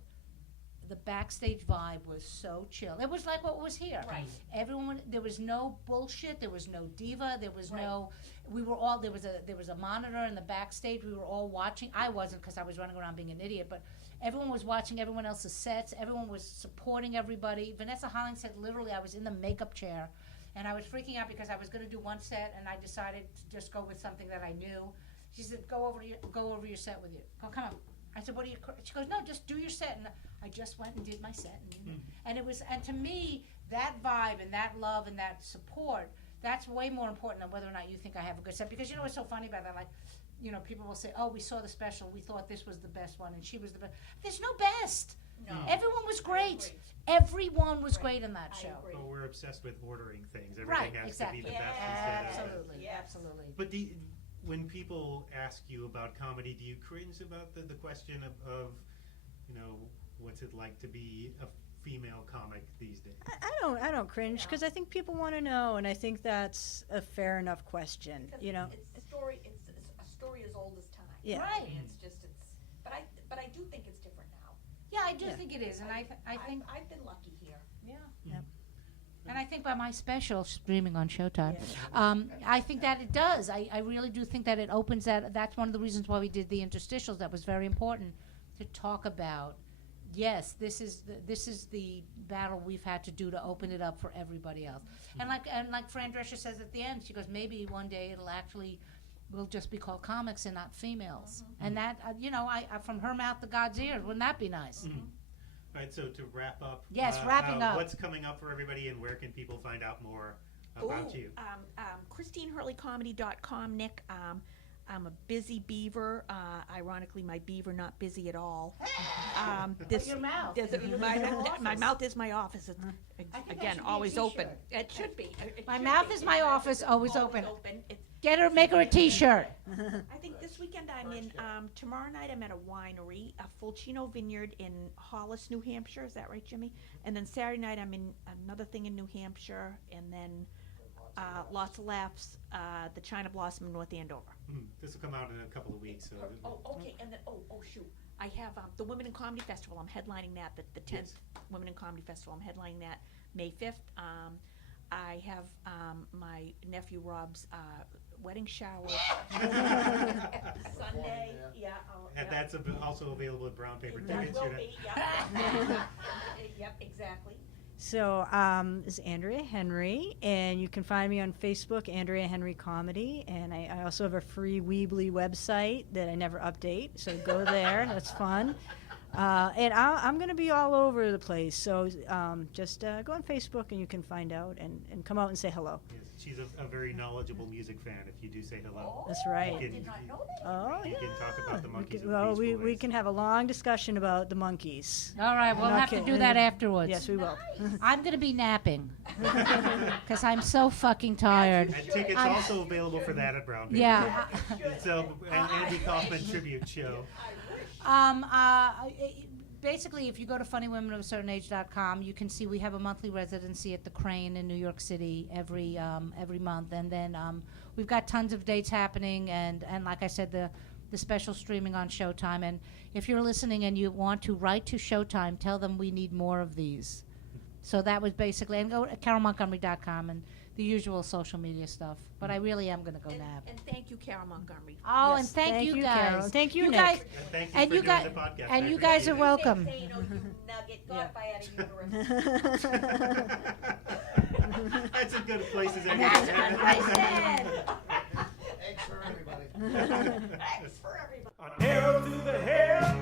the backstage vibe was so chill. It was like what was here. Right. Everyone, there was no bullshit. There was no diva. There was Right. no. We were all there was a monitor in the backstage. We were all watching. I wasn't because I was running around being an idiot, but everyone was watching everyone else's sets. Everyone was supporting everybody. Vanessa Hollingshead, literally, I was in the makeup chair, and I was freaking out because I was going to do one set, and I decided to just go with something that I knew. She said, "Go over your set with you. Come on." I said, "What are you?" She goes, "No, just do your set." And I just went and did my set, and to me, that vibe and that love and that support, that's way more important than whether or not you think I have a good set. Because you know what's so funny about that? Like, people will say, "Oh, we saw the special. We thought this was the best one, and she was the best." There's no best. no. Everyone was great. agree. Everyone was great in that I show. agree. Well, we're obsessed with ordering things. Everything Right, has exactly. to be the best Yeah, instead of. Absolutely, Yes. absolutely. But when people ask you about comedy, do you cringe about the question of what's it like to be a female comic these days? I don't cringe because I think people want to know, and I think that's a fair enough question. 'Cause it's a story. It's a story as old as time. Yeah. Right. I mean, but I do think it's different now. Yeah, I do Yeah. think it is, and I think I've been lucky here. And I think by my special streaming on Showtime, I think that it does. I really do think that it opens that. That's one of the reasons why we did the interstitials. That was very important to talk about. Yes, this is the battle we've had to do to open it up for everybody else. And like Fran Drescher says at the end, she goes, maybe one day will just be called comics and not females. And that I from her mouth to God's ears. Wouldn't that be nice? All right, so to wrap up, Yes, wrapping up. What's coming up for everybody, and where can people find out more about you? ChristineHurleyComedy.com, Nick. I'm a busy beaver. Ironically, my beaver not busy at all. Your mouth. My mouth is my office. It's, again, always open. It should be. My mouth is my office, always open. It's, Make her a T-shirt. I think this weekend I'm in, tomorrow night I'm at a winery, a Fulcino Vineyard in Hollis, New Hampshire. Is that right, Jimmy? And then Saturday night I'm in another thing in New Hampshire, and then Lots of Laughs, the China Blossom in North Andover. This will come out in a couple of weeks. So Okay, and then shoot. I have the Women in Comedy Festival. I'm headlining that, the 10th Women in Comedy Festival. I'm headlining that May 5th. I have my nephew Rob's wedding shower. Sunday, yeah. And that's also available at Brown Paper That Tickets. will You're be, Yep, exactly. So, this is Andrea Henry, and you can find me on Facebook, Andrea Henry Comedy, and I also have a free Weebly website that I never update, so go there. That's fun. And I'm going to be all over the place, so just go on Facebook and you can find out and come out and say hello. Yes, she's a very knowledgeable music fan. If you do say hello, That's right. I did not know that. Oh, you yeah. can talk about the monkeys. We can have a long discussion about the monkeys. All right, we'll have to do that afterwards. Yes, we will. I'm going to be napping because I'm so fucking tired. And tickets also available for that at Brown Paper. Yeah. It's an Andy Kaufman tribute show. Basically, if you go to funnywomenofacernage.com, you can see we have a monthly residency at the Crane in New York City every month, and then we've got tons of dates happening, and like I said, the special streaming on Showtime. And if you're listening and you want to write to Showtime, tell them we need more of these. So that was basically, and go to CaroleMontgomery.com, and the usual social media stuff. But I really am gonna go nap. And thank you, Carole Montgomery. Oh, Yes, and thank you Carol. guys. Thank you, Nick. guys. Thank And you guys, and you guys are welcome. Say, you know, you nugget, God, if I had a uterus. That's a good place as any. That's what I said. Thanks for everybody. Thanks for everybody. An arrow to the head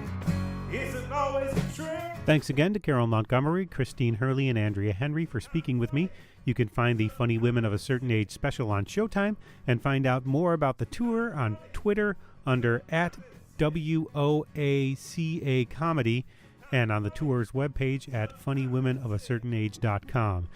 isn't always a trick. Thanks again to Carole Montgomery, Christine Hurley, and Andrea Henry for speaking with me. You can find the Funny Women of a Certain Age special on Showtime and find out more about the tour on Twitter under @WOACA Comedy and on the tour's webpage at funnywomenofAcertainage.com.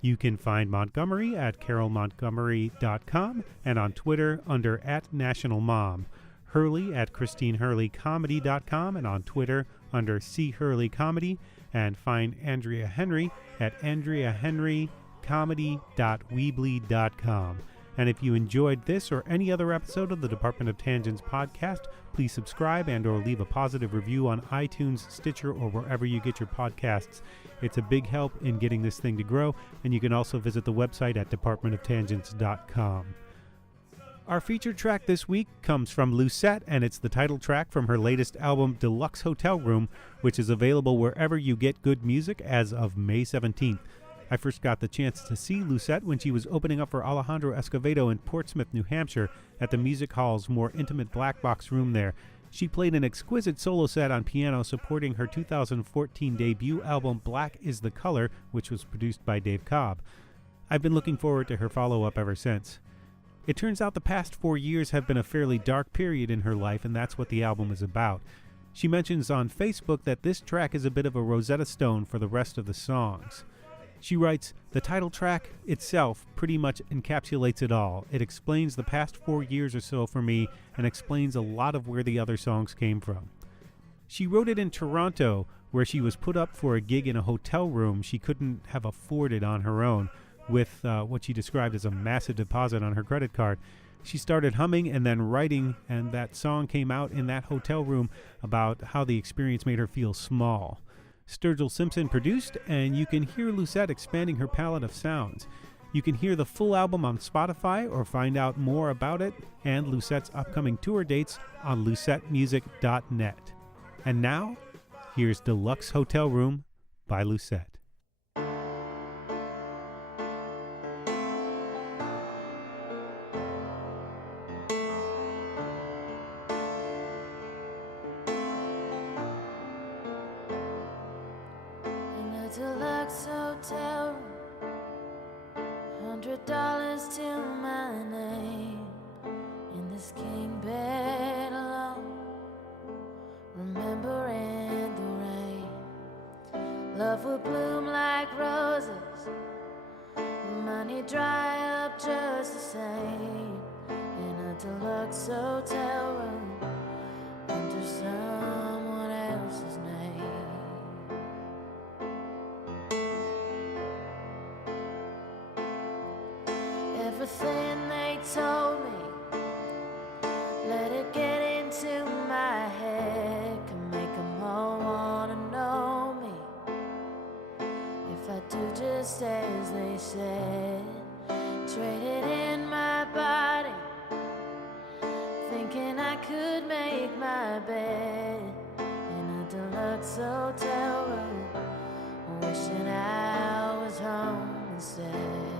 You can find Montgomery at carolemontgomery.com and on Twitter under @NationalMom. Hurley at ChristineHurleyComedy.com and on Twitter under CHurleyComedy, and find Andrea Henry at AndreaHenryComedy.weebly.com. And if you enjoyed this or any other episode of the Department of Tangents podcast, please subscribe and or leave a positive review on iTunes, Stitcher, or wherever you get your podcasts. It's a big help in getting this thing to grow, and you can also visit the website at departmentoftangents.com. Our featured track this week comes from Lucette, and it's the title track from her latest album, Deluxe Hotel Room, which is available wherever you get good music as of May 17th. I first got the chance to see Lucette when she was opening up for Alejandro Escovedo in Portsmouth, New Hampshire, at the Music Hall's more intimate black box room there. She played an exquisite solo set on piano supporting her 2014 debut album, Black is the Color, which was produced by Dave Cobb. I've been looking forward to her follow-up ever since. It turns out the past 4 years have been a fairly dark period in her life, and that's what the album is about. She mentions on Facebook that this track is a bit of a Rosetta Stone for the rest of the songs. She writes, "The title track itself pretty much encapsulates it all. It explains the past 4 years or so for me and explains a lot of where the other songs came from." She wrote it in Toronto, where she was put up for a gig in a hotel room she couldn't have afforded on her own, with what she described as a massive deposit on her credit card. She started humming and then writing, and that song came out in that hotel room about how the experience made her feel small. Sturgill Simpson produced, and you can hear Lucette expanding her palette of sounds. You can hear the full album on Spotify or find out more about it and Lucette's upcoming tour dates on lucettemusic.net. And now, here's Deluxe Hotel Room by Lucette. Deluxe hotel room, $100 to my name, in this king bed alone, remembering the rain. Love will bloom like roses, money dry up just the same, in a deluxe hotel room, under someone else's name. Everything they told me, let it get into my head, can make them all wanna know me, if I do just as they said. Traded in my body, thinking I could make my bed, in a deluxe hotel room, wishing I was home instead.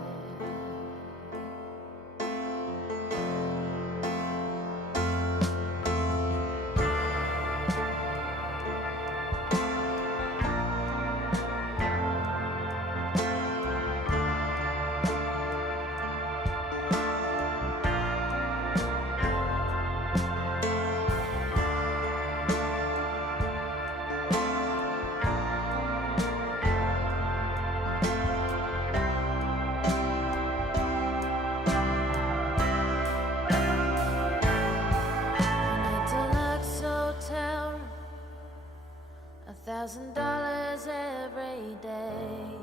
$1,000 every day,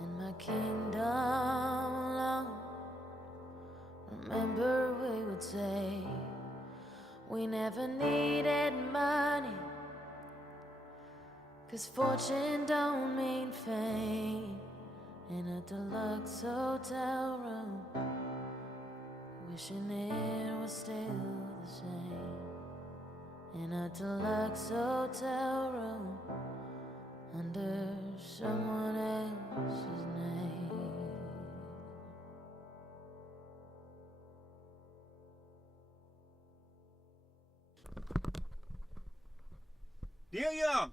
in my kingdom alone. Remember we would say we never needed money, 'cause fortune don't mean fame. in a deluxe hotel room, wishing it was still the same. In a deluxe hotel room, under someone else's name. Neil Young.